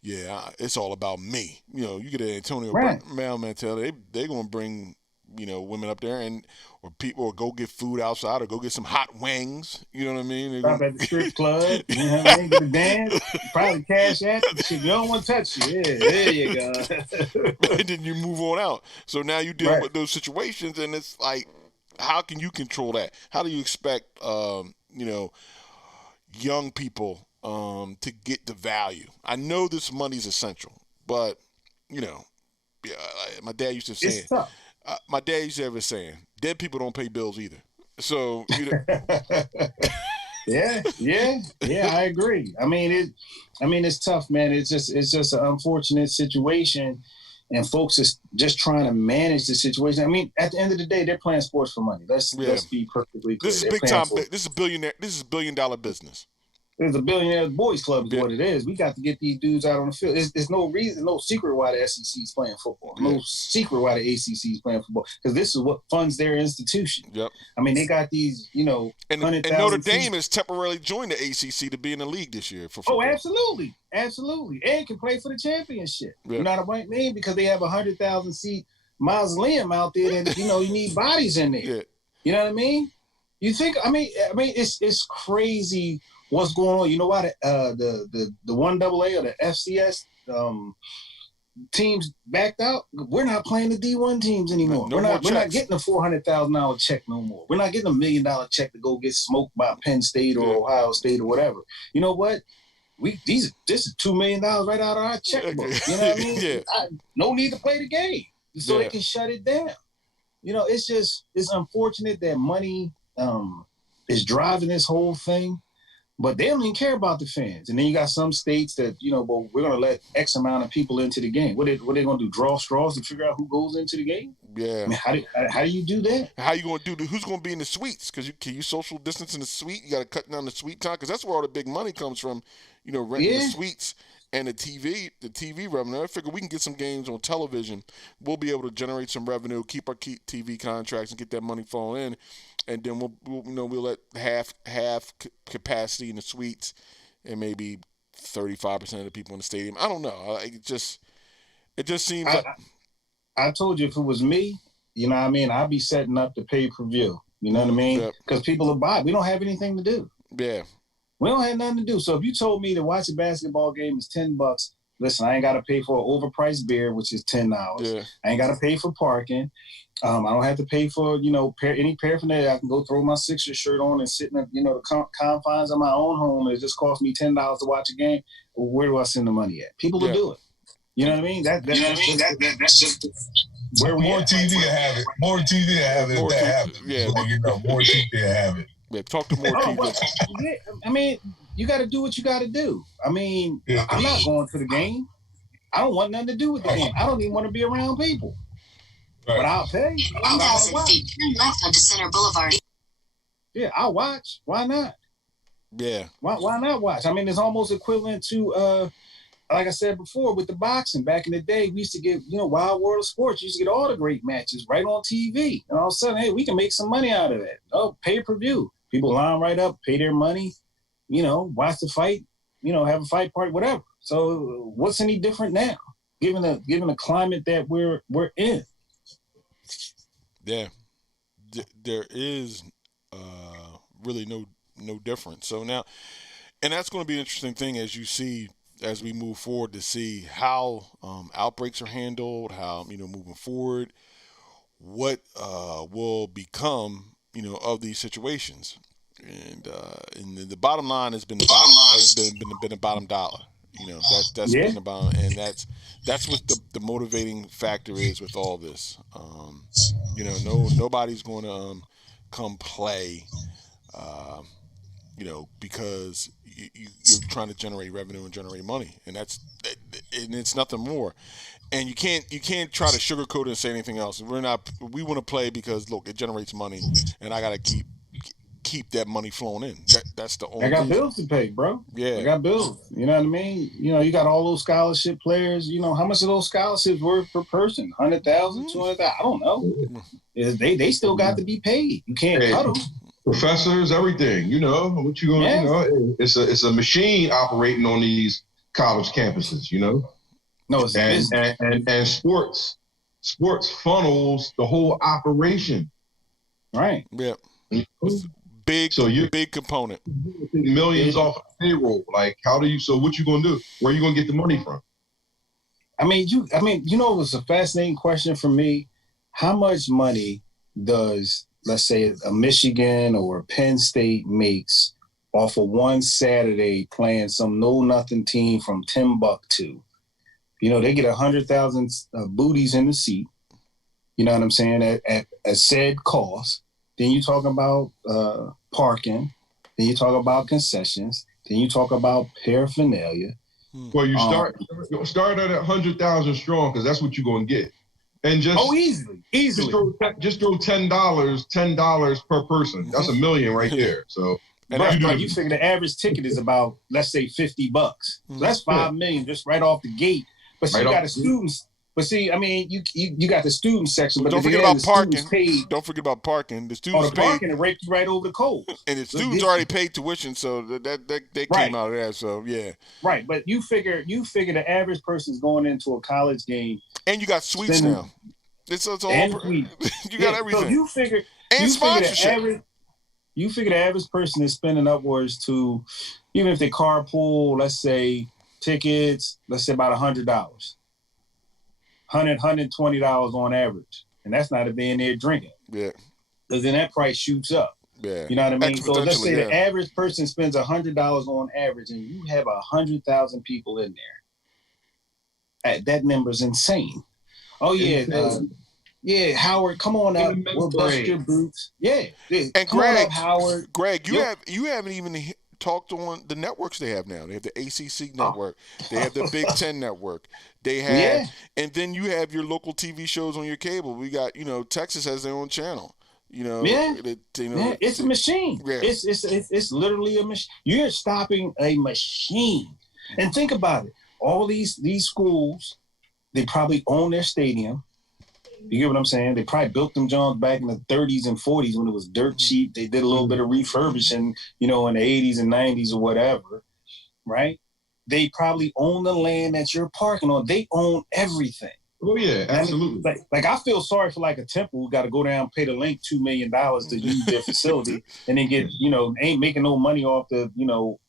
Yeah, it's all about me. You get an Antonio Brown mentality. They're gonna bring women up there or go get food outside or go get some hot wings. You know what I mean? Stop at the strip club. You know what I mean? Get a dance. Probably cash at you. You don't want to touch you. Yeah, there you go. And then you move on out. So now you deal with those situations, and it's like, how can you control that? How do you expect young people to get the value? I know this money's essential, but my dad used to say it's tough. My dad used to have a saying, dead people don't pay bills either. So, Yeah, I agree. I mean, it's tough, man. It's just an unfortunate situation, and folks is just trying to manage the situation. I mean, at the end of the day, they're playing sports for money. Let's be perfectly clear. This is big time. This is $1 billion business. There's a billionaire boys club is what it is. We got to get these dudes out on the field. There's no reason, no secret why the SEC is playing football. No secret why the ACC is playing football, because this is what funds their institution. Yep. I mean, they got these, and Notre Dame has temporarily joined the ACC to be in the league this year for football. Oh, absolutely, and can play for the championship. Yep. You know what I mean? Because they have 100,000 seat mausoleum out there, and you need bodies in there. Yeah. You know what I mean? You think? I mean, it's crazy. What's going on? You know why the 1AA or the FCS teams backed out. We're not playing the D1 teams anymore. We're not getting a $400,000 check no more. We're not getting $1 million check to go get smoked by Penn State or Ohio State or whatever. You know what? This is $2 million right out of our checkbook. You know what I mean? No need to play the game, so they can shut it down. You know, it's unfortunate that money is driving this whole thing. But they don't even care about the fans. And then you got some states that, well, we're going to let X amount of people into the game. What they going to do, draw straws to figure out who goes into the game? Yeah. I mean, how do you do that? How you going to do who's going to be in the suites? Because can you social distance in the suite? You got to cut down the suite time because that's where all the big money comes from, renting the suites and the TV revenue. I figure we can get some games on television. We'll be able to generate some revenue, keep our TV contracts, and get that money flowing in. And then we'll let half capacity in the suites, and maybe 35% of the people in the stadium. I don't know. It just seems like. I told you if it was me, you know what I mean, I'd be setting up the pay-per-view. You know what I mean? Because people are buying. We don't have anything to do. Yeah. We don't have nothing to do. So if you told me to watch a basketball game is $10, listen, I ain't got to pay for an overpriced beer, which is $10. Yeah. I ain't got to pay for parking. I don't have to pay for, any paraphernalia. I can go throw my Sixers shirt on and sit in the confines of my own home. It just costs me $10 to watch a game. Well, where do I send the money at? People will do it. You know what I mean? That's just where we more TV to have it. More TV to have it. That happens. Yeah. More TV to have it. Yeah, talk to more people. I mean, you got to do what you got to do. I mean, I'm not going to the game. I don't want nothing to do with the game. I don't even want to be around people. Right. But I'll pay. 1,000 feet, turn left onto Center Boulevard. Yeah, I'll watch. Why not? Yeah. Why not watch? I mean, it's almost equivalent to, like I said before, with the boxing. Back in the day, we used to get, Wild World of Sports. You used to get all the great matches right on TV. And all of a sudden, hey, we can make some money out of that. Oh, pay-per-view. People line right up, pay their money, watch the fight, have a fight party, whatever. So what's any different now, given the climate that we're in? Yeah, there is really no difference. So now, and that's going to be an interesting thing as we move forward to see how outbreaks are handled, how moving forward, what will become of these situations, and the bottom line has been the bottom dollar. That's been the bottom, and that's what the motivating factor is with all this. Nobody's going to come play, because you're trying to generate revenue and generate money, and it's nothing more. And you can't try to sugarcoat it and say anything else. We want to play because look, it generates money, and I got to keep that money flowing in. That's the only. I got bills to pay, bro. Yeah, I got bills. You know what I mean? You got all those scholarship players. How much of those scholarships worth per person? 100,000, 200,000? I don't know. They still got to be paid. You can't cut them. Professors, everything. What you gonna? It's a machine operating on these college campuses. No, it's and sports funnels the whole operation. Right. Yeah. Big component. Millions off of payroll. Like, how do you? So, what you gonna do? Where are you gonna get the money from? I mean, it was a fascinating question for me. How much money does, let's say, a Michigan or a Penn State makes off of one Saturday playing some know-nothing team from Timbuktu? They get 100,000 booties in the seat. You know what I'm saying? At said cost. Then you talk about parking. Then you talk about concessions. Then you talk about paraphernalia. Well, you start at 100,000 strong because that's what you're going to get. And just easily. Just throw $10 per person. That's $1 million right there. So. And you figure the average ticket is about, let's say, $50. So that's $5 million just right off the gate. But you got the students. But see, I mean, you got the student section, but don't forget about parking. Don't forget about parking. The students paid. Parking and rake you right over the coals. And the students already paid tuition, so that they came out of that. So yeah. Right, but you figure the average person's going into a college game, and you got suites now. It's all over. You got everything. So you figure sponsorship. You figure the average person is spending upwards to, even if they carpool, let's say tickets, let's say about $100. $120 on average, and that's not if they're in there drinking. Yeah. Because then that price shoots up. Yeah. You know what I mean? So let's say the average person spends $100 on average, and you have 100,000 people in there. That number's insane. Oh yeah, yeah, Howard, come on up. We'll bust your boots. Yeah. And come on up, Howard. Greg, you haven't even talked on the networks they have now. They have the ACC network. They have the Big Ten network. They have, and then you have your local TV shows on your cable. We got, Texas has their own channel. It's a machine. Yeah. It's literally a machine. You're stopping a machine. And think about it. All these schools, they probably own their stadium. You get what I'm saying? They probably built them Johns back in the 30s and 40s when it was dirt cheap. They did a little bit of refurbishing, in the 80s and 90s or whatever, right? They probably own the land that you're parking on. They own everything. Oh, yeah, absolutely. Like I feel sorry for like a temple who got to go down, pay the link $2 million to use their facility and then get, ain't making no money off the,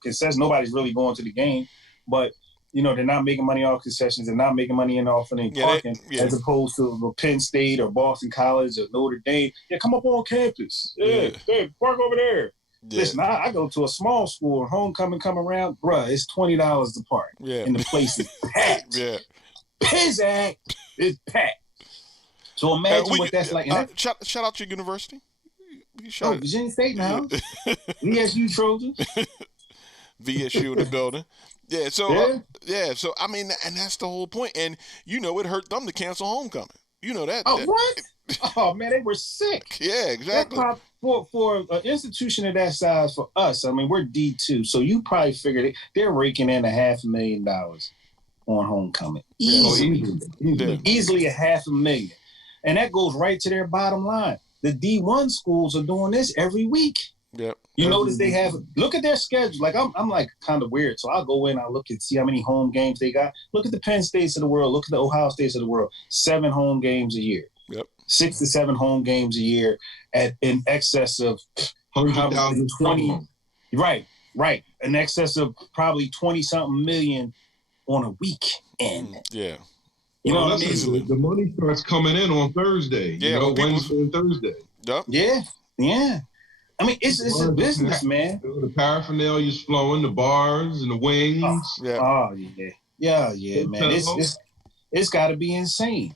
concession. Nobody's really going to the game, but they're not making money off concessions. They're not making money off any parking, as opposed to Penn State or Boston College or Notre Dame. Yeah, come up on campus. Yeah, park over there. Yeah. Listen, I go to a small school, homecoming come around, bruh, it's $20 to park. Yeah. And the place is packed. Yeah. Pizzazz is packed. So imagine what that's like. Shout out to your university. Virginia State now. VSU Trojans. VSU in the building. Yeah, so so I mean, and that's the whole point. And it hurt them to cancel homecoming. You know that. Oh, what? Oh man, they were sick. Yeah, exactly. For an institution of that size, for us, I mean, we're D2, so you probably figured they're raking in $500,000 on homecoming. Easily $500,000, and that goes right to their bottom line. The D1 schools are doing this every week. Yep. You notice they look at their schedule. Like I'm like kind of weird. So I'll go in, I'll look and see how many home games they got. Look at the Penn States of the world. Look at the Ohio States of the world. 7 home games a year. Yep. 6 to 7 home games a year in excess of 100,000. Right. In excess of probably 20-something million on a weekend. Yeah. Easily. The money starts coming in on Thursday. Yeah, Wednesday and Thursday. Yep. Yeah. I mean, it's a business, man. The paraphernalia's flowing, the bars and the wings. Yeah, man. It's got to be insane.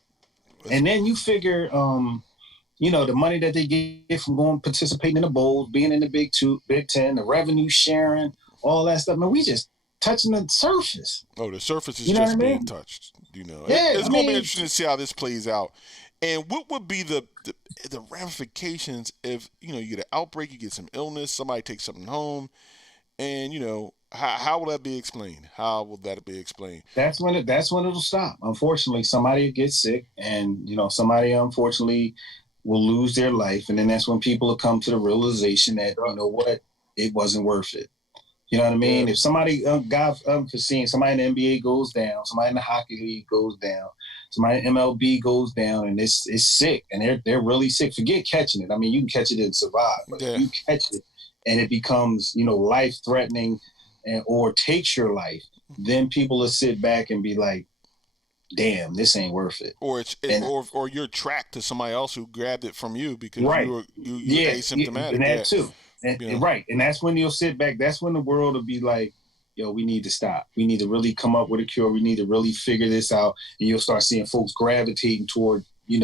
And then you figure, the money that they get from participating in the bowls, being in the Big Ten, the revenue sharing, all that stuff. Man, we just touching the surface. Oh, the surface is just being touched. It's going to be interesting to see how this plays out. And what would be the ramifications if, you get an outbreak, you get some illness, somebody takes something home, and, how will that be explained? How will that be explained? That's when it'll stop. Unfortunately, somebody gets sick and, somebody unfortunately will lose their life. And then that's when people will come to the realization that, it wasn't worth it. You know what I mean? Yeah. If somebody, God unforeseen, somebody in the NBA goes down, somebody in the hockey league goes down, somebody in MLB goes down, and it's sick, and they're really sick. Forget catching it. I mean, you can catch it and survive, but if you catch it and it becomes, life-threatening or takes your life, then people will sit back and be like, damn, this ain't worth it. Or you're tracked to somebody else who grabbed it from you because you're asymptomatic. And that too. Right. And that's when you'll sit back. That's when the world will be like, yo, we need to stop. We need to really come up with a cure. We need to really figure this out. And you'll start seeing folks gravitating toward, we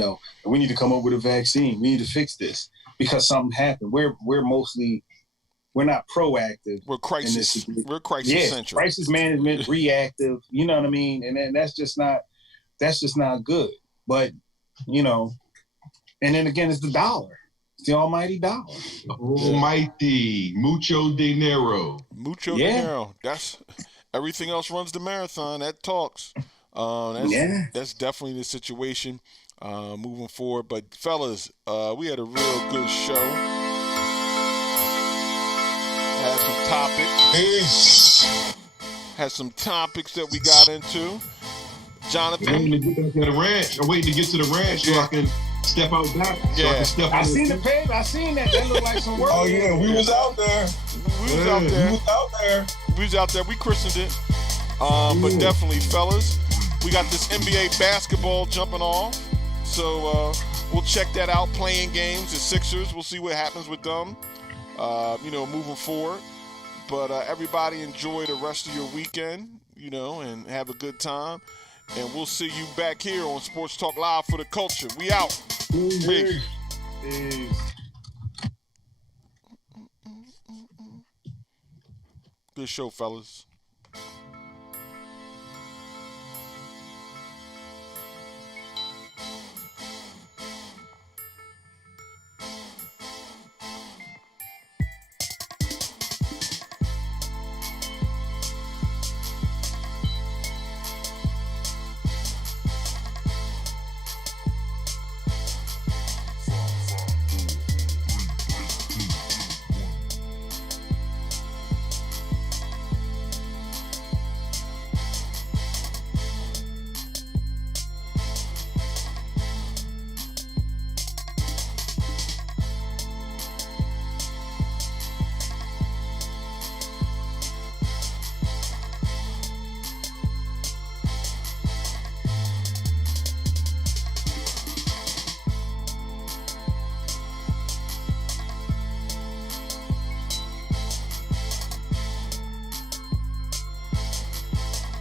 need to come up with a vaccine. We need to fix this because something happened. We're not proactive. We're crisis. We're crisis central. Crisis management, reactive. You know what I mean? And that's just not good. But, and then again, it's the dollar. It's the almighty dollar. Almighty. Mucho dinero. Mucho dinero. That's everything else runs the marathon. That talks. That's definitely the situation moving forward. But fellas, we had a real good show. Had some topics. Had some topics that we got into. Jonathan. I'm waiting to get to the ranch. I'm waiting to get to the ranch so I can step out back. So I can step I seen the page. I seen that. That looked like some work. Oh yeah, we was out there. We was out there. We christened it. But definitely, fellas, We got this NBA basketball jumping off. So we'll check that out. Playing games, the Sixers. We'll see what happens with them, moving forward. But everybody enjoy the rest of your weekend, and have a good time. And we'll see you back here on Sports Talk Live for the culture. We out. Peace. Good show, fellas.